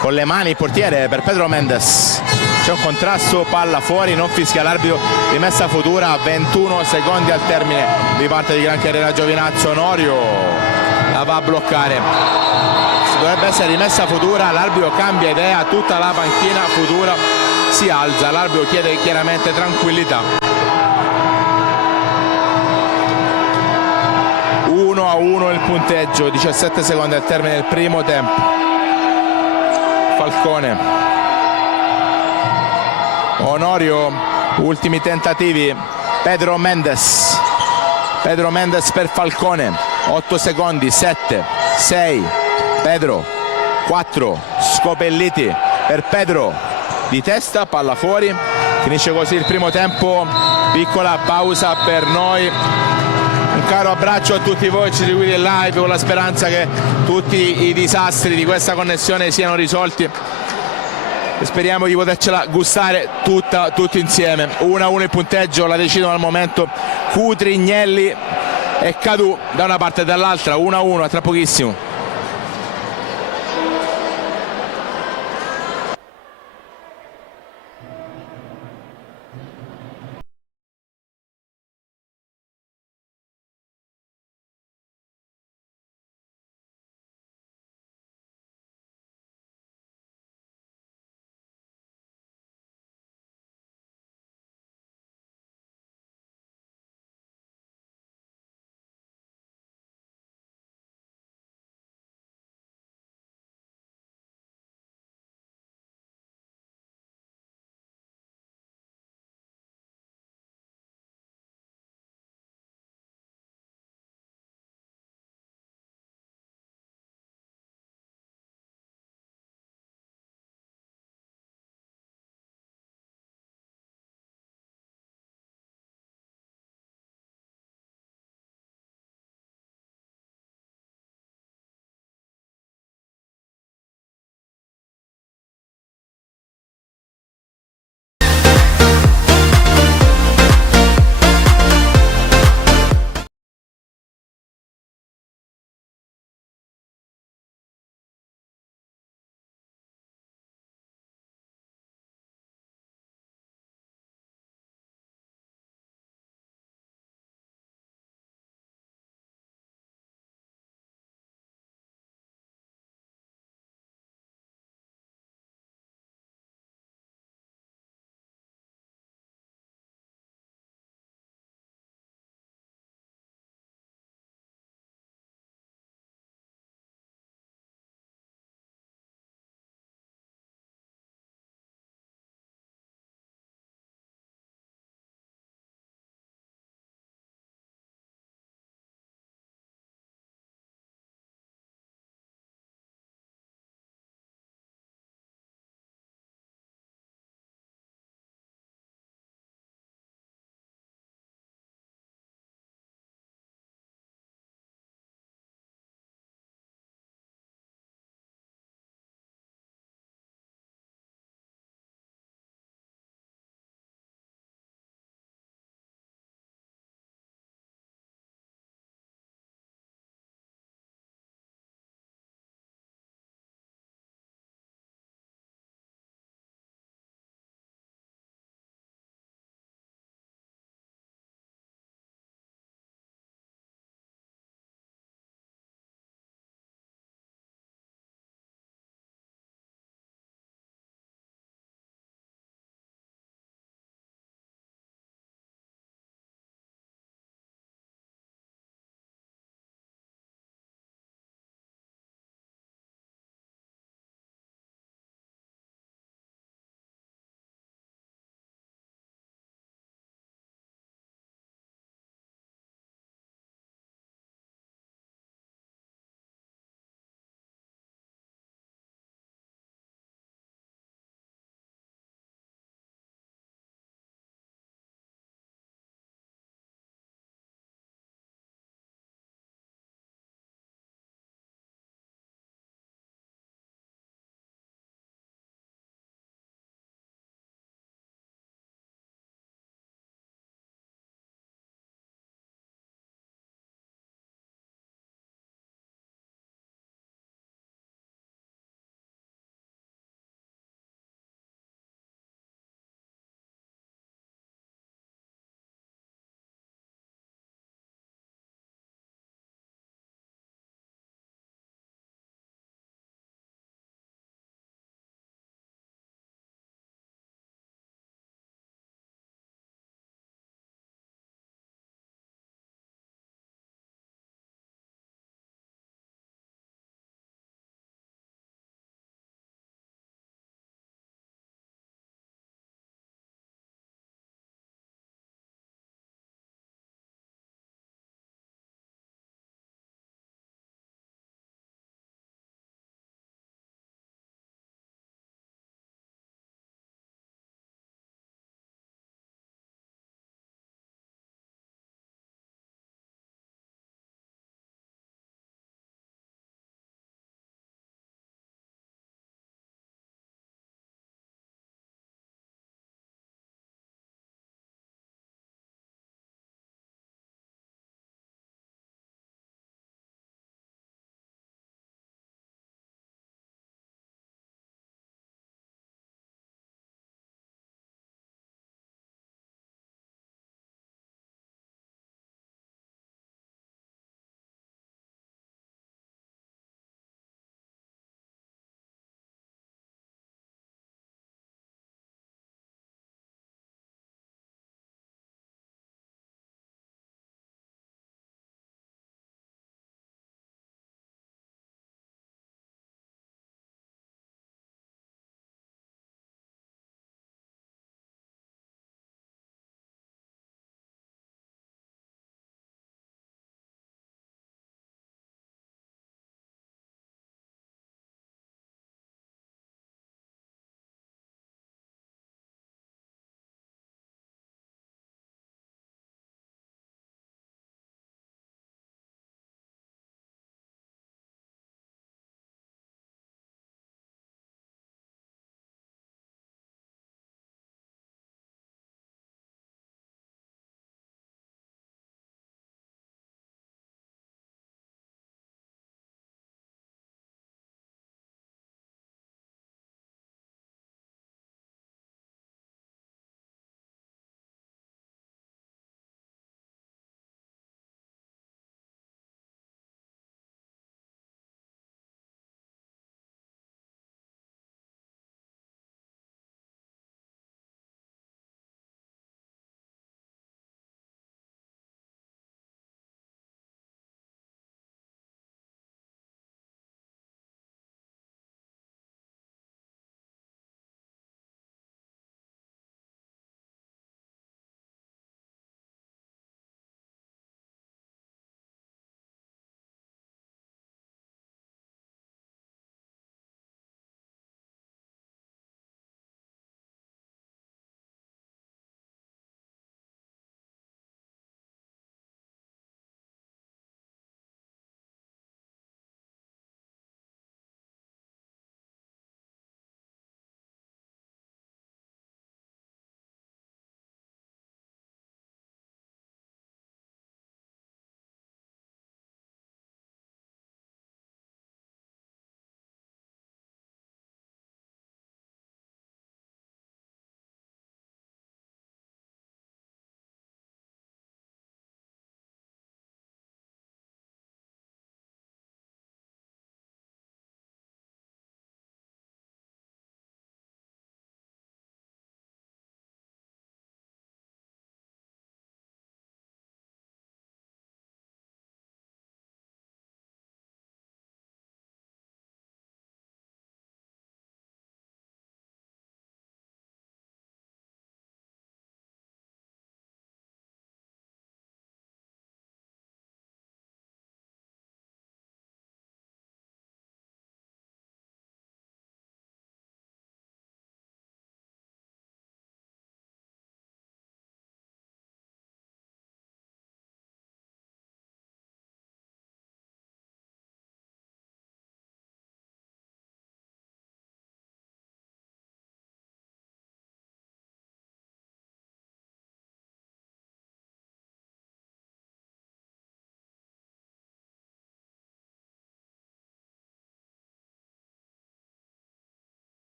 con le mani il portiere per Pedro Mendes. C'è un contrasto, palla fuori, non fischia l'arbitro, rimessa futura, 21 secondi al termine di parte di Gran Carriera Giovinazzo. Onorio la va a bloccare, dovrebbe essere rimessa futura, l'arbitro cambia idea, tutta la panchina futura si alza, l'arbitro chiede chiaramente tranquillità. 1-1 il punteggio, 17 secondi al termine del primo tempo. Falcone, Onorio, ultimi tentativi, Pedro Mendes per Falcone, 8 secondi, 7, 6, Pedro, 4, Scopelliti per Pedro, di testa, palla fuori, finisce così il primo tempo, piccola pausa per noi. Un caro abbraccio a tutti voi, ci seguite in live con la speranza che tutti i disastri di questa connessione siano risolti e speriamo di potercela gustare tutti insieme. 1-1 il punteggio, la decidono al momento Cutrignelli e Cadù da una parte e dall'altra. 1-1, a tra pochissimo.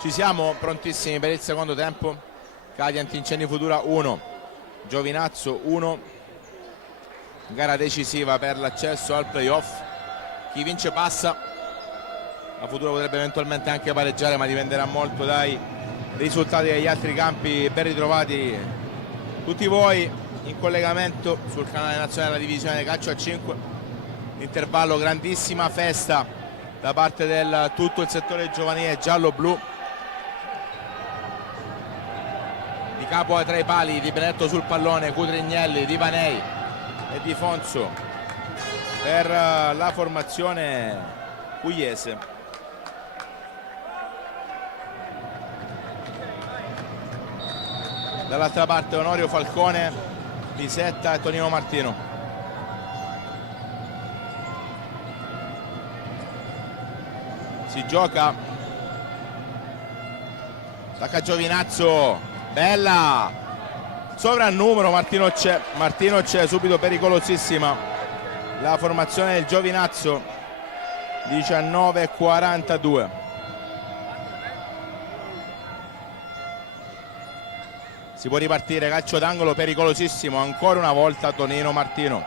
Ci siamo prontissimi per il secondo tempo. Cadi Antincendi Futura 1, Giovinazzo 1. Gara decisiva per l'accesso al playoff. Chi vince passa. La Futura potrebbe eventualmente anche pareggiare, ma dipenderà molto dai risultati degli altri campi. Ben ritrovati tutti voi in collegamento sul canale nazionale della divisione calcio a 5. Intervallo, grandissima festa da parte del tutto il settore giovanile giallo-blu. Di capo tra i pali, Di Benedetto sul pallone, Cutrignelli, Di Vanei e Di Fonso per la formazione pugliese. Dall'altra parte Onorio Falcone, Pisetta e Tonino Martino. Si gioca, attacca Giovinazzo, bella, sovrannumero, Martino c'è, subito pericolosissima la formazione del Giovinazzo. 19:42. Si può ripartire, calcio d'angolo pericolosissimo, ancora una volta Tonino Martino.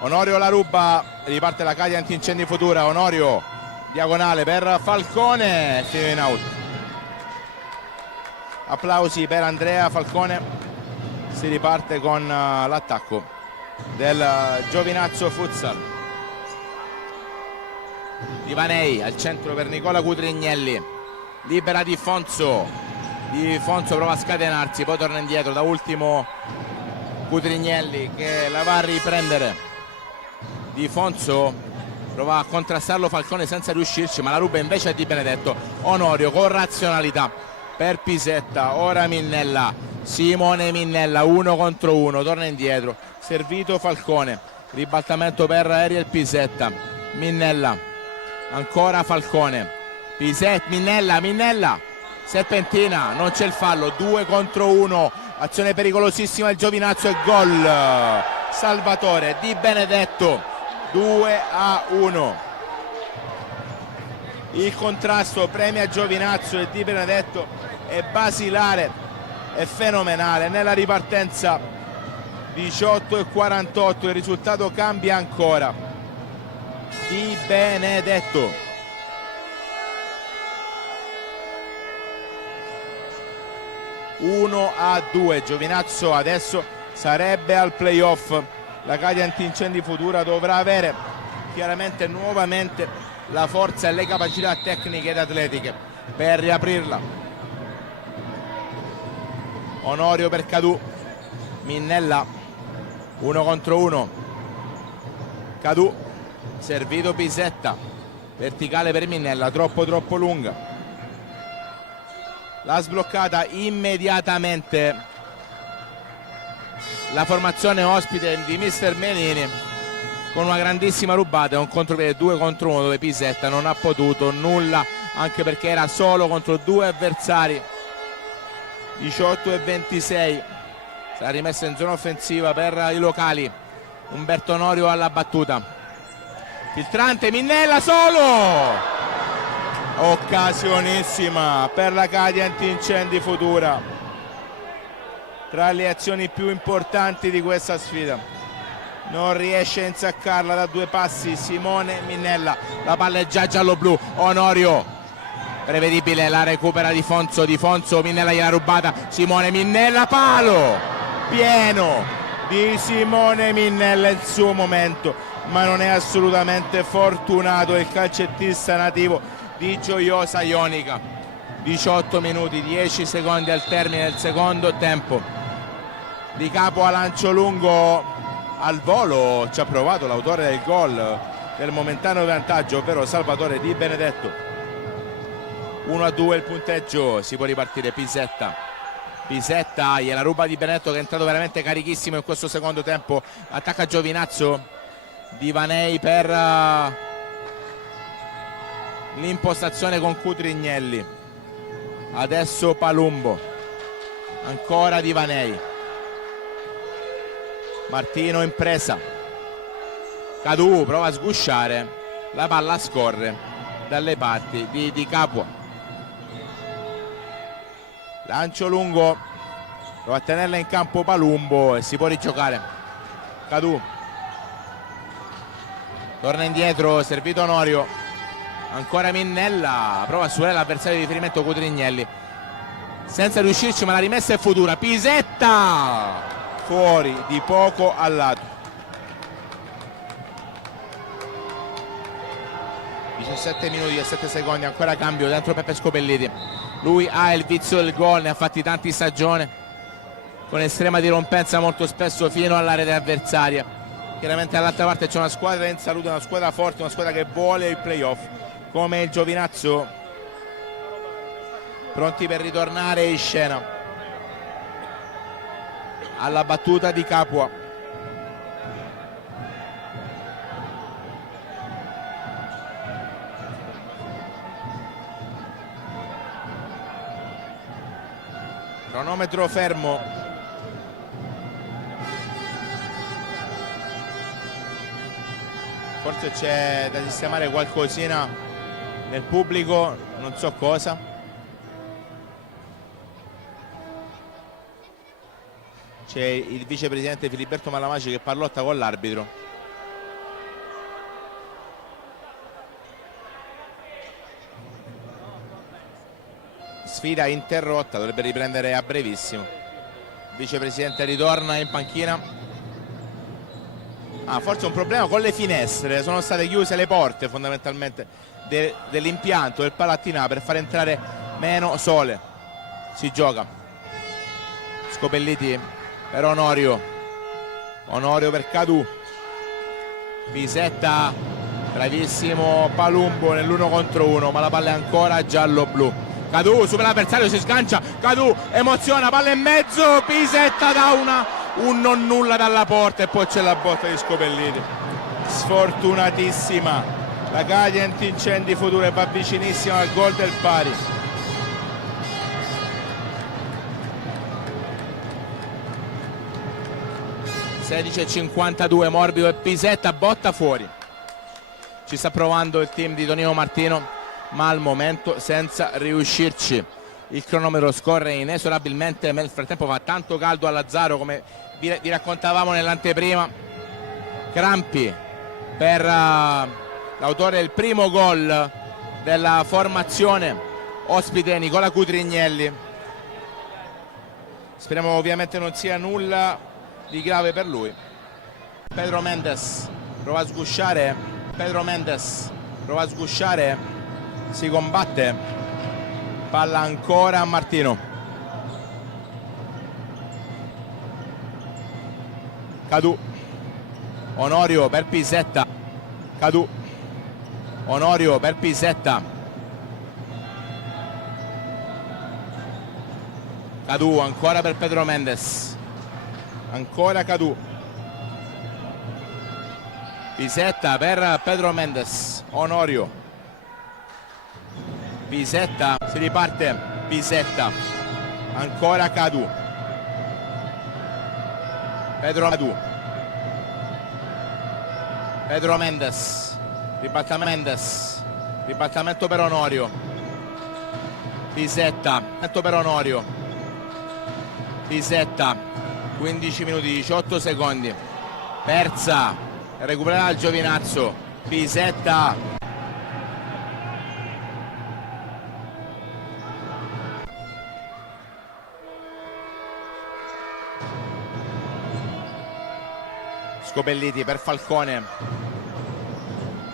Onorio la ruba, riparte la Cadi Antincendi Futura. Onorio, diagonale per Falcone, fino in out. Applausi per Andrea Falcone. Si riparte con l'attacco del Giovinazzo Futsal. Di Vanei al centro per Nicola Cutrignelli. Libera Di Fonso. Di Fonso prova a scatenarsi, poi torna indietro, da ultimo Cutrignelli che la va a riprendere. Di Fonso prova a contrastarlo Falcone senza riuscirci, ma la ruba invece è Di Benedetto. Onorio con razionalità per Pisetta, ora Minnella, Simone Minnella 1 contro 1, torna indietro, servito Falcone, ribaltamento per Ariel Pisetta. Minnella, ancora Falcone, Pisetta, Minnella, serpentina, non c'è il fallo, 2 contro 1, azione pericolosissima il Giovinazzo e gol. Salvatore Di Benedetto, 2-1. Il contrasto premia Giovinazzo e Di Benedetto è basilare, è fenomenale. Nella ripartenza 18:48, il risultato cambia ancora. Di Benedetto. Uno a 2, Giovinazzo adesso sarebbe al playoff. La Cadi Antincendi Futura dovrà avere chiaramente nuovamente la forza e le capacità tecniche ed atletiche per riaprirla. Onorio per Cadù, Minnella 1 contro 1, Cadù, servito Pisetta, verticale per Minnella, troppo lunga. L'ha sbloccata immediatamente la formazione ospite di Mister Menini con una grandissima rubata e un contropiede 2 contro 1 dove Pisetta non ha potuto nulla, anche perché era solo contro 2 avversari. 18:26, sarà rimessa in zona offensiva per i locali. Umberto Onorio alla battuta, filtrante Minnella solo, occasionissima per la Cadi Antincendi Futura, tra le azioni più importanti di questa sfida. Non riesce a insaccarla da 2 passi Simone Minnella, la palla è già giallo-blu. Onorio, prevedibile, la recupera Di Fonso, Minnella gliela rubata, Simone Minnella, palo pieno di Simone Minnella, il suo momento, ma non è assolutamente fortunato il calcettista nativo di Gioiosa Ionica. 18 minuti 10 secondi al termine del secondo tempo. Di capo a lancio lungo al volo ci ha provato l'autore del gol del momentaneo vantaggio, ovvero Salvatore Di Benedetto. 1-2 il punteggio, si può ripartire. Pisetta gliela ruba Di Benedetto che è entrato veramente carichissimo in questo secondo tempo. Attacca Giovinazzo, Di Vanei per l'impostazione con Cutrignelli, adesso Palumbo, ancora Di Vanei, Martino in presa, Cadù prova a sgusciare, la palla scorre dalle parti di Capua. Lancio lungo, prova a tenerla in campo Palumbo e si può rigiocare. Cadù torna indietro, servito Onorio, ancora Minnella, prova a suonare l'avversario di riferimento Cutrignelli, senza riuscirci, ma la rimessa è futura. Pisetta fuori di poco al lato. 17 minuti e 7 secondi, ancora cambio dentro Peppe Scopelliti. Lui ha il vizio del gol, ne ha fatti tanti in stagione, con estrema dirompenza molto spesso fino alla rete avversaria. Chiaramente dall'altra parte c'è una squadra in salute, una squadra forte, una squadra che vuole il playoff, come il Giovinazzo, pronti per ritornare in scena alla battuta di Capua. Cronometro fermo. Forse c'è da sistemare qualcosina nel pubblico, non so cosa. C'è il vicepresidente Filiberto Malamaci che parlotta con l'arbitro. Sfida interrotta, dovrebbe riprendere a brevissimo. Il vicepresidente ritorna in panchina. Forse un problema con le finestre, sono state chiuse le porte fondamentalmente dell'impianto del Palattinà per far entrare meno sole. Si gioca. Scopelliti per Onorio, Onorio per Cadù, Pisetta, bravissimo Palumbo nell'1 contro 1, ma la palla è ancora giallo-blu. Cadù supera l'avversario, si sgancia, Cadù emoziona, palla in mezzo, Pisetta dà un non nulla dalla porta e poi c'è la botta di Scopelliti. Sfortunatissima la Cadient Incendi Future, va vicinissima al gol del pari. (16:52) morbido e Pisetta, botta fuori. Ci sta provando il team di Tonino Martino, ma al momento senza riuscirci. Il cronometro scorre inesorabilmente, nel frattempo fa tanto caldo a Lazzaro, come vi raccontavamo nell'anteprima. Crampi per l'autore del primo gol della formazione ospite, Nicola Cutrignelli. Speriamo ovviamente non sia nulla di grave per lui. Pedro Mendes prova a sgusciare, Pedro Mendes prova a sgusciare, si combatte, palla ancora a Martino. Cadù, Onorio per Pisetta, Cadù, Onorio per Pisetta, Cadù ancora per Pedro Mendes, ancora Cadù, Pisetta per Pedro Mendes, Onorio, Pisetta, si riparte, Pisetta, ancora Cadù, Pedro Cadù, Pedro Mendes, ribaltamento per Onorio, Pisetta, per Onorio, Pisetta, 15 minuti 18 secondi, persa, recupererà il Giovinazzo, Pisetta, Scopelliti per Falcone,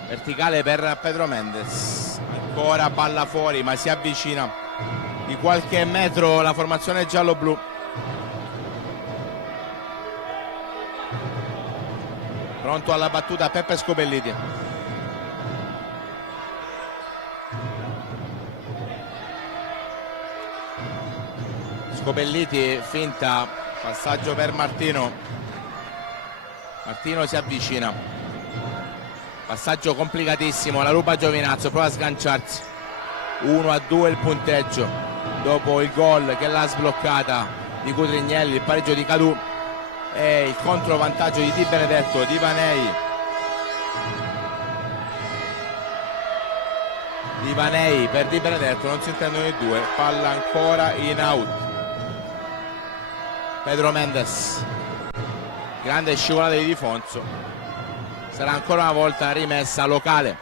verticale per Pedro Mendes, ancora palla fuori, ma si avvicina di qualche metro la formazione giallo-blu. Pronto alla battuta Peppe Scopelliti. Scopelliti, finta, passaggio per Martino. Martino si avvicina, passaggio complicatissimo, la ruba Giovinazzo, prova a sganciarsi. 1-2 il punteggio dopo il gol che l'ha sbloccata di Cutrignelli, il pareggio di Cadù e il controvantaggio di Di Benedetto, Di Vanei Vanei per Di Benedetto, non si intendono i due, palla ancora in out. Pedro Mendes, grande scivolata di Di Fonso, sarà ancora una volta rimessa locale.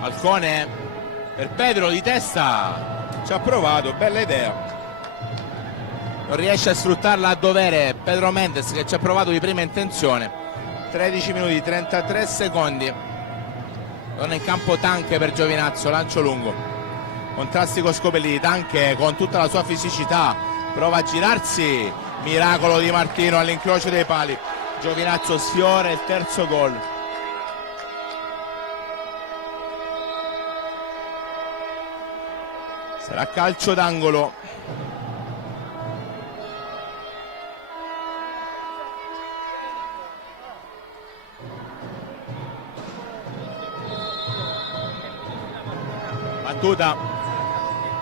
Falcone per Pedro di testa, ci ha provato, bella idea, non riesce a sfruttarla a dovere Pedro Mendes, che ci ha provato di prima intenzione. 13 minuti 33 secondi, torna in campo Tanche per Giovinazzo, lancio lungo, contrasti con Scopelliti. Tanche con tutta la sua fisicità prova a girarsi, miracolo di Martino all'incrocio dei pali, Giovinazzo sfiora il terzo gol. Sarà calcio d'angolo. Battuta,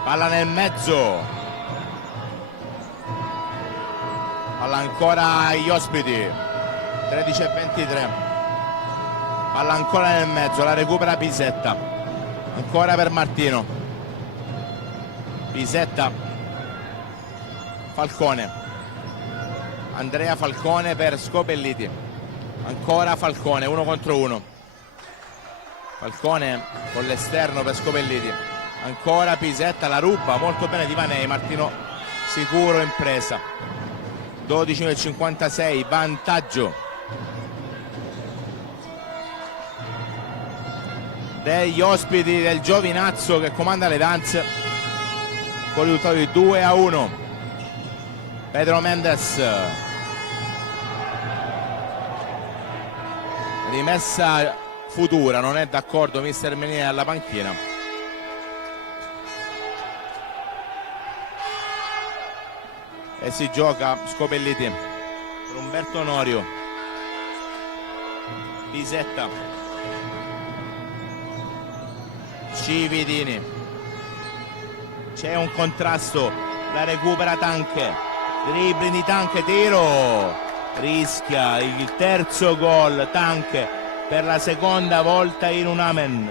palla nel mezzo, palla ancora agli ospiti, 13:23, palla ancora nel mezzo, la recupera Pisetta, ancora per Martino, Pisetta, Falcone, Andrea Falcone per Scopelliti, ancora Falcone, 1 contro 1. Falcone con l'esterno per Scopelliti, ancora Pisetta, la ruba molto bene Di Vanei, Martino sicuro in presa. 12:56, vantaggio degli ospiti del Giovinazzo, che comanda le danze con il risultato di 2-1. Pedro Mendes, rimessa futura, non è d'accordo mister Menier alla panchina. E si gioca Scopelliti per Umberto Onorio, Pisetta, Cividini, c'è un contrasto, la recupera Tanche, dribbling di Tanche, tiro, rischia il terzo gol Tanche per la seconda volta in un amen.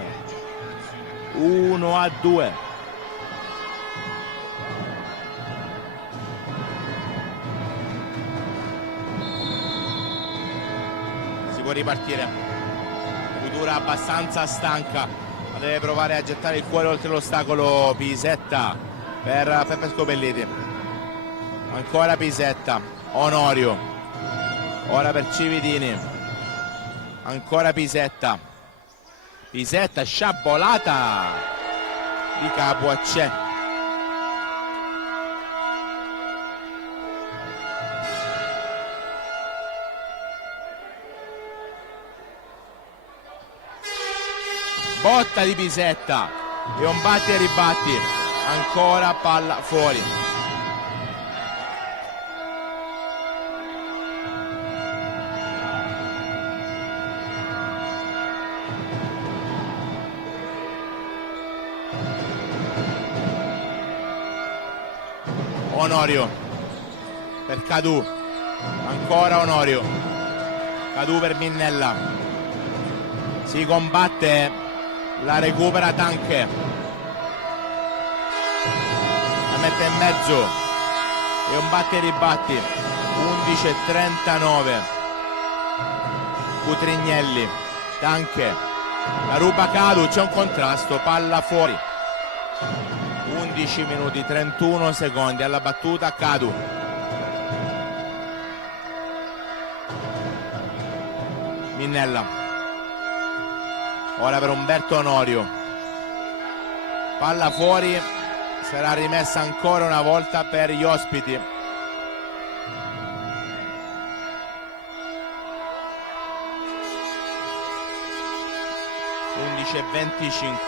1-2. Si può ripartire, Futura abbastanza stanca, ma deve provare a gettare il cuore oltre l'ostacolo. Pisetta per Peppe Scopelliti, ancora Pisetta, Onorio, ora per Cividini, ancora Pisetta, Pisetta, sciabolata di Capuaccè, botta di Pisetta e un batti e ribatti, ancora palla fuori. Onorio per Cadù, ancora Onorio, Cadù per Minnella, si combatte, la recupera Tanche, la mette in mezzo e un batte e ribatti. 11:39, Cutrignelli, Tanche, la ruba Cadù, c'è un contrasto, palla fuori. 11 minuti 31 secondi alla battuta Cadù. Minnella, ora per Umberto Onorio, palla fuori, sarà rimessa ancora una volta per gli ospiti. e 25.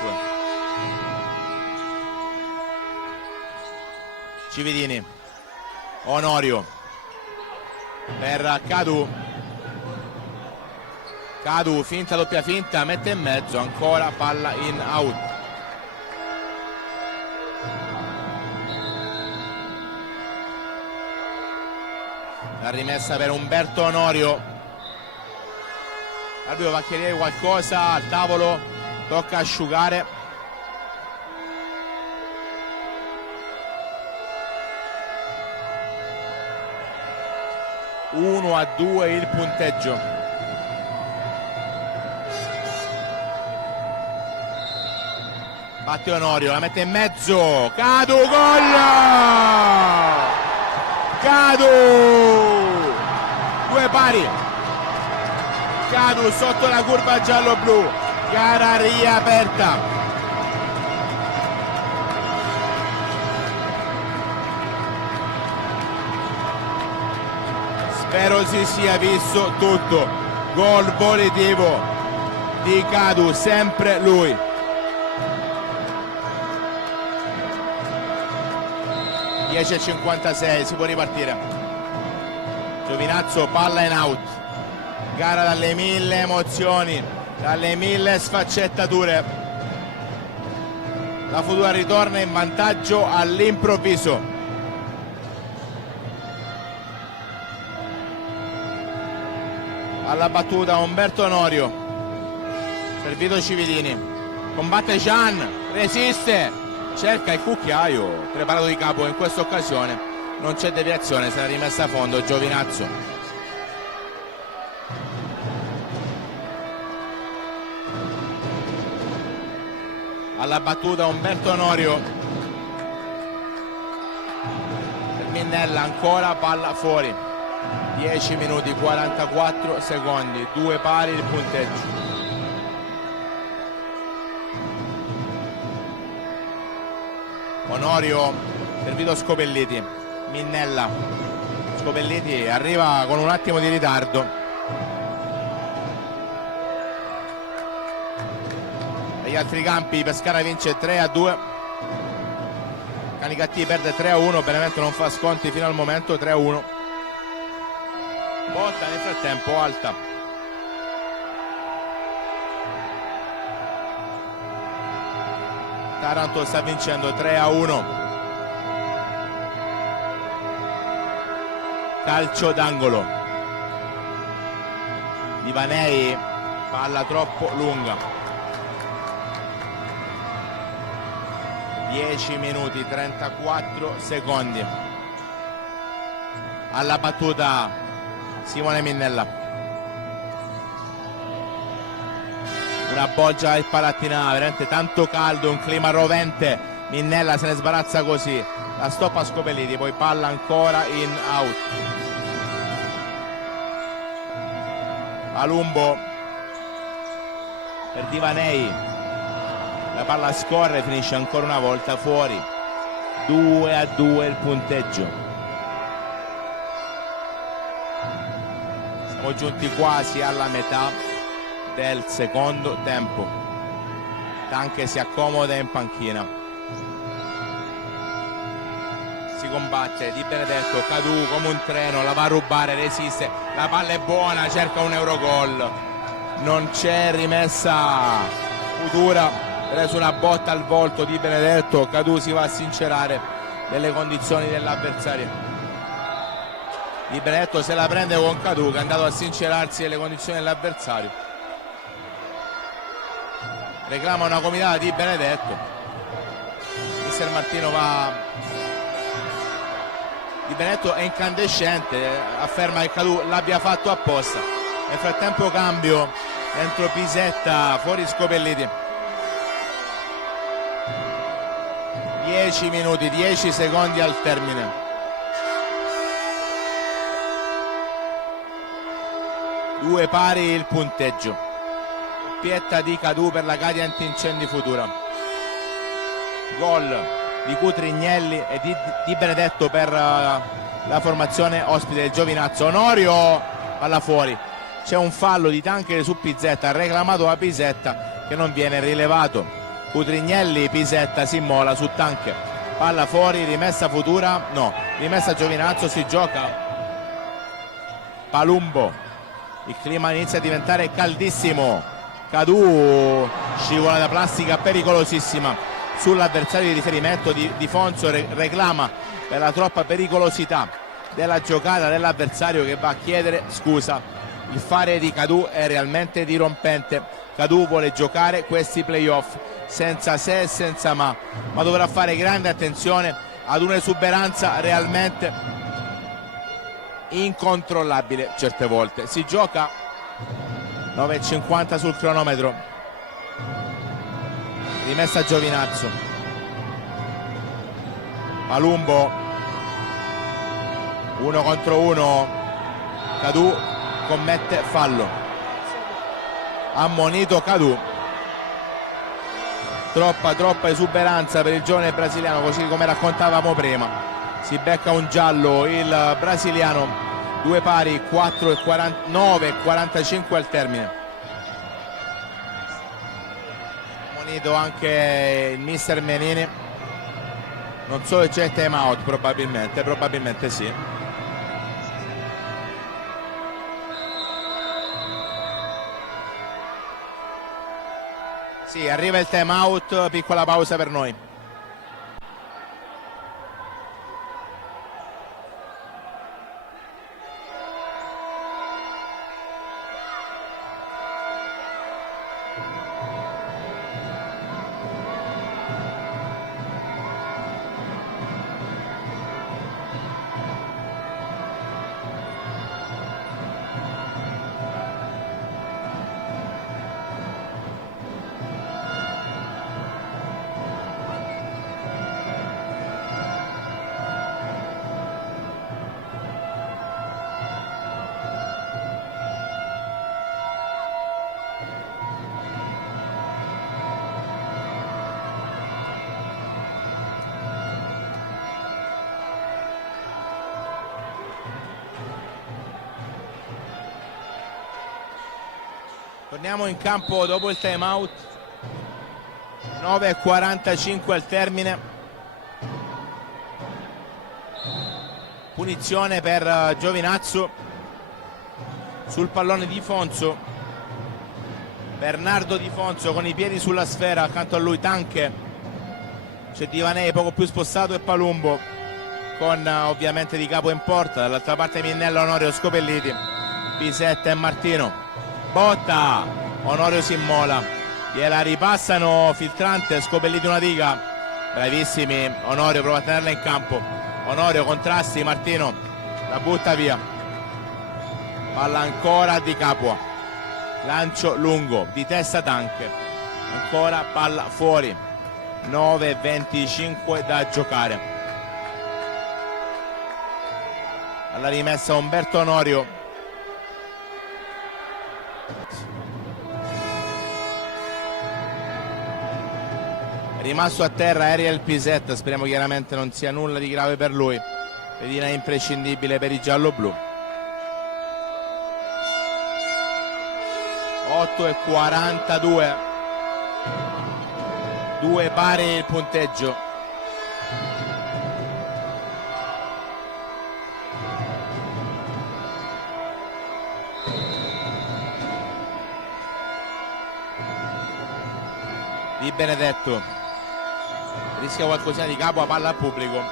Cividini, Onorio per Cadù, Cadù finta, doppia finta, mette in mezzo, ancora palla in out. La rimessa per Umberto Onorio, L'arbitro va a chiarire qualcosa al tavolo, tocca asciugare. Uno a 2 il punteggio. Batte Onorio, la mette in mezzo, Cadu, gol! Cadu! Due pari. Cadu sotto la curva giallo-blu, gara riaperta. Spero si sia visto tutto. Gol volitivo di Cadu, sempre lui. - 10:56, si può ripartire. Giovinazzo, palla in out. Gara dalle 1000 emozioni, dalle 1000 sfaccettature. La Futura ritorna in vantaggio all'improvviso. Alla battuta Umberto Onorio, servito Cividini, combatte Gian, resiste, cerca il cucchiaio, preparato di capo in questa occasione, non c'è deviazione, sarà rimessa a fondo Giovinazzo. Alla battuta Umberto Onorio, per Minnella ancora palla fuori. 10 minuti 44 secondi, due pari il punteggio. Onorio, servito Scopelliti, Minnella, Scopelliti arriva con un attimo di ritardo. Agli altri campi Pescara vince 3-2, Canicattì perde 3-1, Benevento non fa sconti fino al momento, 3-1. Botta nel frattempo alta. Taranto sta vincendo 3-1. Calcio d'angolo. Livanei, palla troppo lunga. 10 minuti 34 secondi. Alla battuta Simone Minnella, una boggia del Palattinà, veramente tanto caldo, un clima rovente. Minnella se ne sbarazza così, la stoppa Scopelliti, poi palla ancora in out. Palumbo per Divanei, la palla scorre, finisce ancora una volta fuori. 2-2 il punteggio. Siamo giunti quasi alla metà del secondo tempo. Tanche si accomoda in panchina. Si combatte Di Benedetto, Cadu come un treno, la va a rubare, resiste, la palla è buona, cerca un Eurogol. Non c'è rimessa Futura, preso una botta al volto Di Benedetto, Cadu si va a sincerare delle condizioni dell'avversario. Di Benedetto se la prende con Cadu che è andato a sincerarsi delle condizioni dell'avversario. Reclama una comitata Di Benedetto. Mister Martino va. Di Benedetto è incandescente, afferma che Cadu l'abbia fatto apposta. Nel frattempo cambio dentro Pisetta, fuori Scopelliti. 10 minuti, 10 secondi al termine. Due pari il punteggio. Doppietta di Cadu per la Cadi Antincendi Futura. Gol di Cutrignelli e di Benedetto per la formazione ospite del Giovinazzo. Onorio, palla fuori. C'è un fallo di Tanche su Pizzetta, reclamato da Pisetta che non viene rilevato. Cutrignelli, Pisetta si immola su Tanche. Palla fuori, rimessa Futura, no, rimessa Giovinazzo, si gioca. Palumbo. Il clima inizia a diventare caldissimo. Cadu, scivola da plastica pericolosissima sull'avversario di riferimento di Fonso, reclama per la troppa pericolosità della giocata dell'avversario che va a chiedere scusa. il fare di Cadù è realmente dirompente. Cadù vuole giocare questi playoff senza se e senza ma dovrà fare grande attenzione ad un'esuberanza realmente incontrollabile certe volte. Si gioca 9,50 sul cronometro, rimessa Giovinazzo, Palumbo 1 contro 1, Cadù commette fallo, ammonito Cadù. Troppa esuberanza per il giovane brasiliano, così come raccontavamo prima. Si becca un giallo il brasiliano, due pari, 9,45 al termine. Ammonito anche il mister Menini, non solo c'è time out, probabilmente sì. Sì, arriva il time out, piccola pausa per noi. Torniamo in campo dopo il time out, 9,45 al termine. Punizione per Giovinazzo sul pallone di Fonso. Bernardo Di Fonso con i piedi sulla sfera, accanto a lui Tanche, c'è Divanei poco più spostato e Palumbo con ovviamente Di Capo in porta, dall'altra parte Minnello, Onorio, Scopelliti, Pisetta e Martino. Botta, Onorio si immola, gliela ripassano filtrante, Scopelliti una diga, bravissimi, Onorio prova a tenerla in campo, Onorio contrasti, Martino la butta via, palla ancora Di Capua, lancio lungo di testa Tanche, ancora palla fuori, 9,25 da giocare. Alla rimessa Umberto Onorio, rimasto a terra Ariel Pisetta, speriamo chiaramente non sia nulla di grave per lui, pedina imprescindibile per i giallo-blu. 8,42, due pari il punteggio. Di Benedetto rischia qualcosina di capo, a palla al pubblico.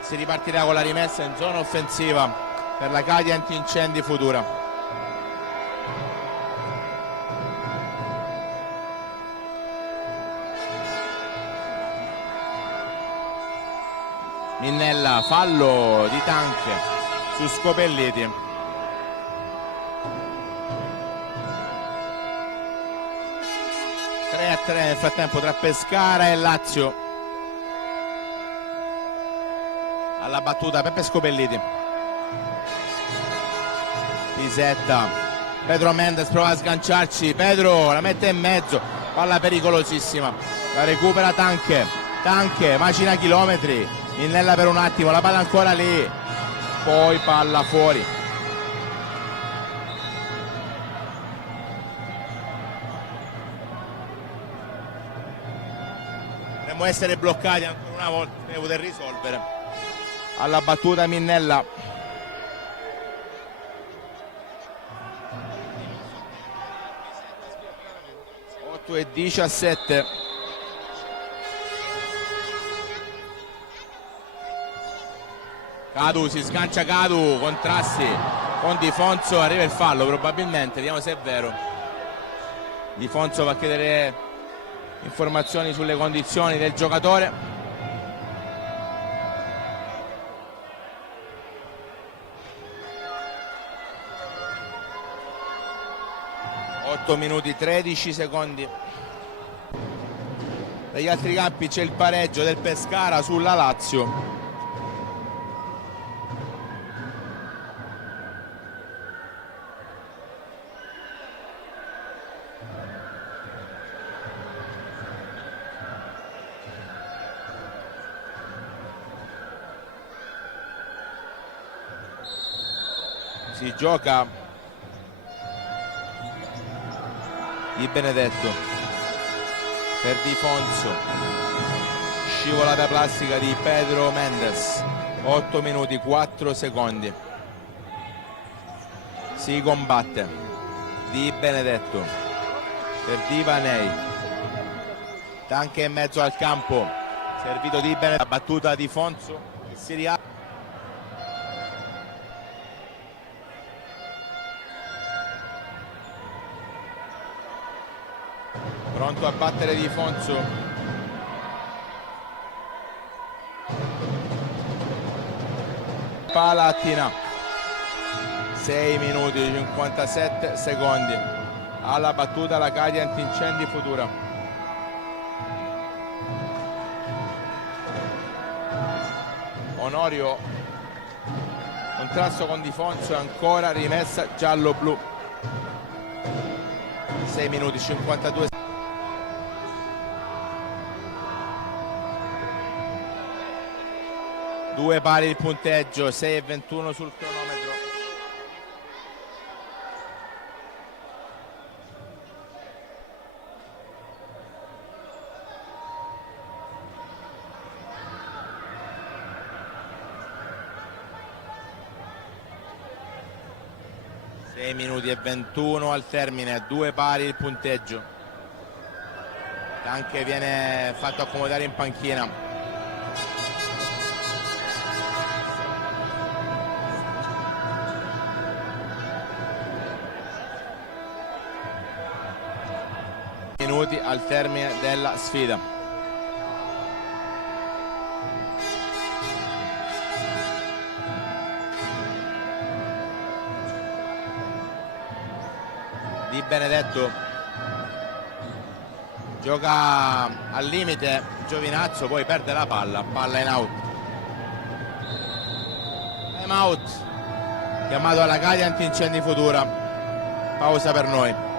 Si ripartirà con la rimessa in zona offensiva per la Cadia Antincendi Futura. Minnella, fallo di Tanche su Scopelliti. 3-3 nel frattempo tra Pescara e Lazio. Alla battuta Peppe Scopelliti, Pisetta, Pedro Mendes prova a sganciarci, Pedro la mette in mezzo, palla pericolosissima, la recupera Tanche, macina chilometri, Minnella per un attimo, la palla ancora lì, poi palla fuori. Dovremmo essere bloccati ancora una volta per poter risolvere. Alla battuta Minnella, e 17. Cadu, si sgancia Cadu, contrasti con Di Fonso, arriva il fallo probabilmente, vediamo se è vero. Di Fonso va a chiedere informazioni sulle condizioni del giocatore. 8 minuti 13 secondi. Dagli altri campi c'è il pareggio del Pescara sulla Lazio. Si gioca Di Benedetto per Di Fonso, scivolata plastica di Pedro Mendes. 8 minuti 4 secondi. Si combatte Di Benedetto per Di Vanei, anche in mezzo al campo, servito Di Benedetto, battuta Di Fonso che si riapre. Pronto a battere Di Fonso. Palatina. 6 minuti 57 secondi. Alla battuta la Cadia Antincendi Futura. Onorio. Contrasto con Di Fonso, ancora rimessa giallo-blu. 6 minuti 52. Due pari il punteggio, 6:21 sul cronometro. Sei minuti e 21 al termine, due pari il punteggio. Anche viene fatto accomodare in panchina. Minuti al termine della sfida. Di Benedetto gioca al limite Giovinazzo, poi perde la palla in out. Time out chiamato alla Cadia Antincendi Futura. Pausa per noi.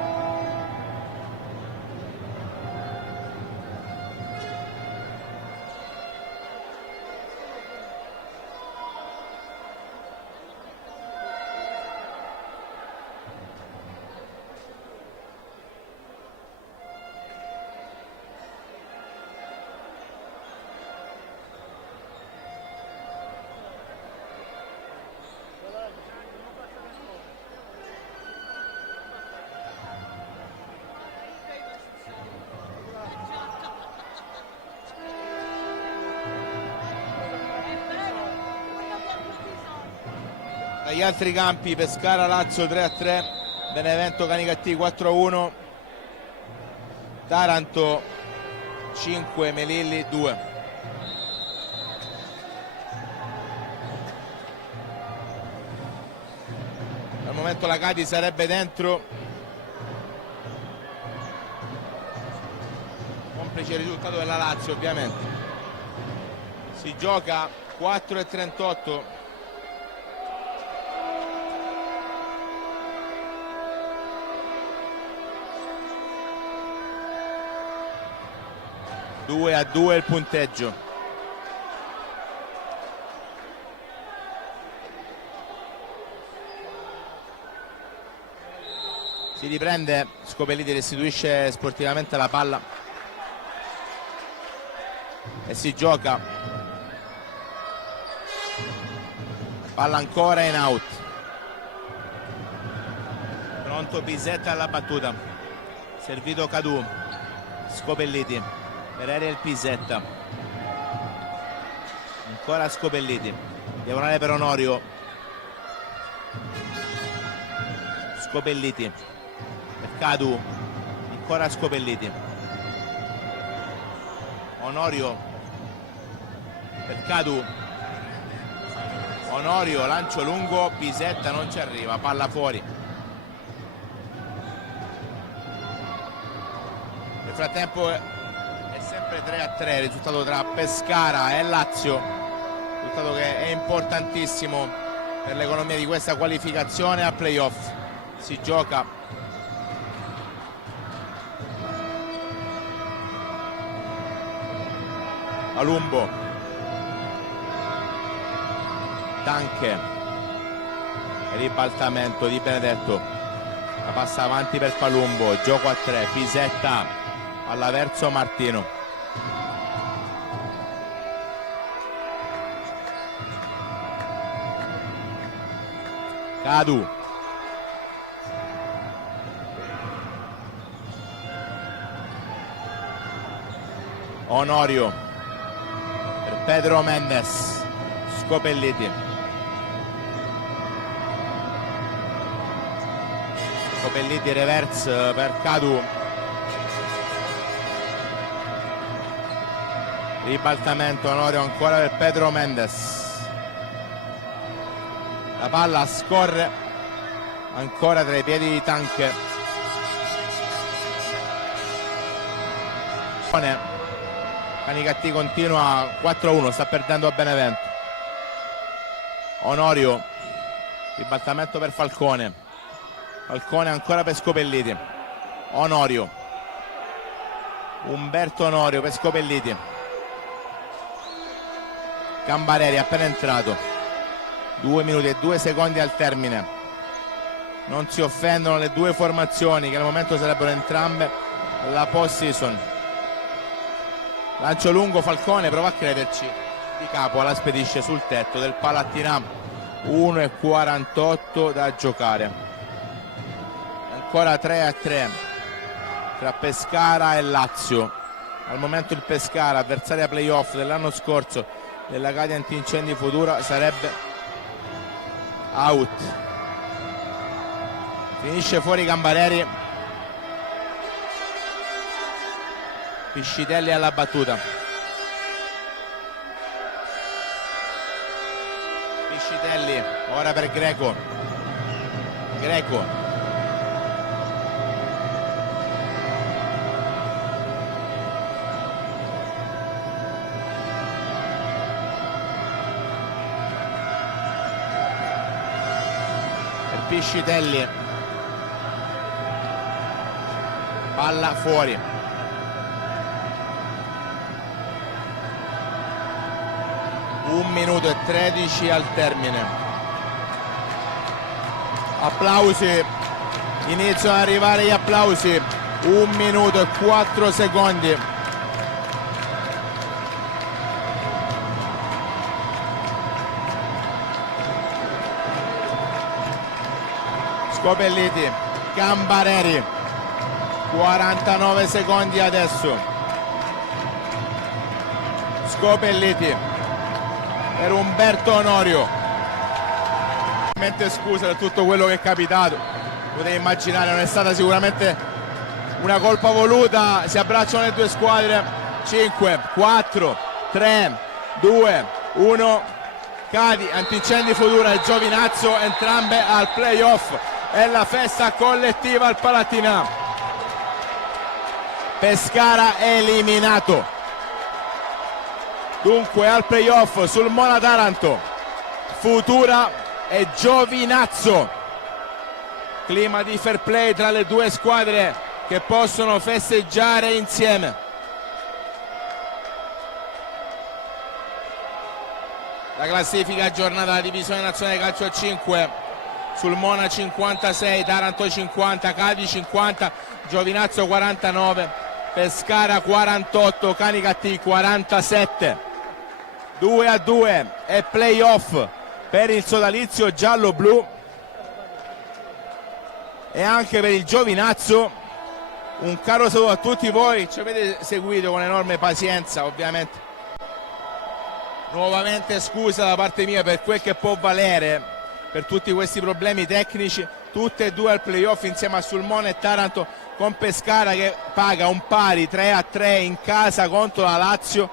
Dagli altri campi Pescara Lazio 3-3, Benevento Canicattì 4-1, Taranto 5 Melilli 2. Al momento la Cati sarebbe dentro, complice il risultato della Lazio ovviamente. Si gioca 4:38. Due a 2 il punteggio. Si riprende, Scopelliti restituisce sportivamente la palla e si gioca. Palla ancora in out. Pronto Pisetta alla battuta. Servito Cadu. Scopelliti. Per Ariel Pisetta, ancora Scopelliti, diagonale per Onorio, Scopelliti per Cadu, ancora Scopelliti, Onorio per Cadu, Onorio, lancio lungo, Pisetta non ci arriva, palla fuori. Nel frattempo è sempre 3-3, risultato tra Pescara e Lazio, risultato che è importantissimo per l'economia di questa qualificazione al playoff. Si gioca Palumbo, Tanche, ribaltamento di Benedetto, la passa avanti per Palumbo, gioco a 3, Pisetta all'Averso, Martino, Cadu, Onorio per Pedro Mendes, Scopelliti, Scopelliti reverse per Cadu, ribaltamento Onorio ancora per Pedro Mendes, la palla scorre ancora tra i piedi di Tanche, Canicattì continua 4-1, sta perdendo a Benevento. Onorio, ribaltamento per Falcone, Falcone ancora per Scopelliti, Onorio, Umberto Onorio per Scopelliti, Cambareri appena entrato, 2 minuti e 2 secondi al termine, non si offendono le due formazioni che al momento sarebbero entrambe la post season. Lancio lungo, Falcone prova a crederci, di capo la spedisce sul tetto del Palattinam, 1:48 da giocare, ancora 3-3 tra Pescara e Lazio. Al momento il Pescara, avversaria playoff dell'anno scorso della Cadi Antincendi Futura, sarebbe out. Finisce fuori Cambareri, Piscitelli alla battuta, Piscitelli ora per Greco, Greco, per Piscitelli, palla fuori. 1 minuto e 13 al termine. Applausi, iniziano ad arrivare gli applausi. 1 minuto e 4 secondi. Scopelliti, Cambareri, 49 secondi adesso. Scopelliti per Umberto Onorio. Scusa per tutto quello che è capitato, potete immaginare, non è stata sicuramente una colpa voluta. Si abbracciano le due squadre. 5, 4, 3, 2, 1. Cadi Antincendi Futura e Giovinazzo entrambe al playoff. È la festa collettiva al Palattinam. Pescara eliminato. Dunque al playoff sul Mona Taranto, Futura e Giovinazzo. Clima di fair play tra le due squadre che possono festeggiare insieme. La classifica aggiornata della divisione nazionale calcio a 5, sul Mona 56, Taranto 50, Cadi 50, Giovinazzo 49, Pescara 48, Canicattì 47. 2-2 e playoff per il sodalizio giallo-blu e anche per il Giovinazzo. Un caro saluto a tutti voi, ci avete seguito con enorme pazienza ovviamente Nuovamente scusa da parte mia per quel che può valere, per tutti questi problemi tecnici, tutte e due al playoff insieme a Sulmona e Taranto, con Pescara che paga un pari 3-3 in casa contro la Lazio.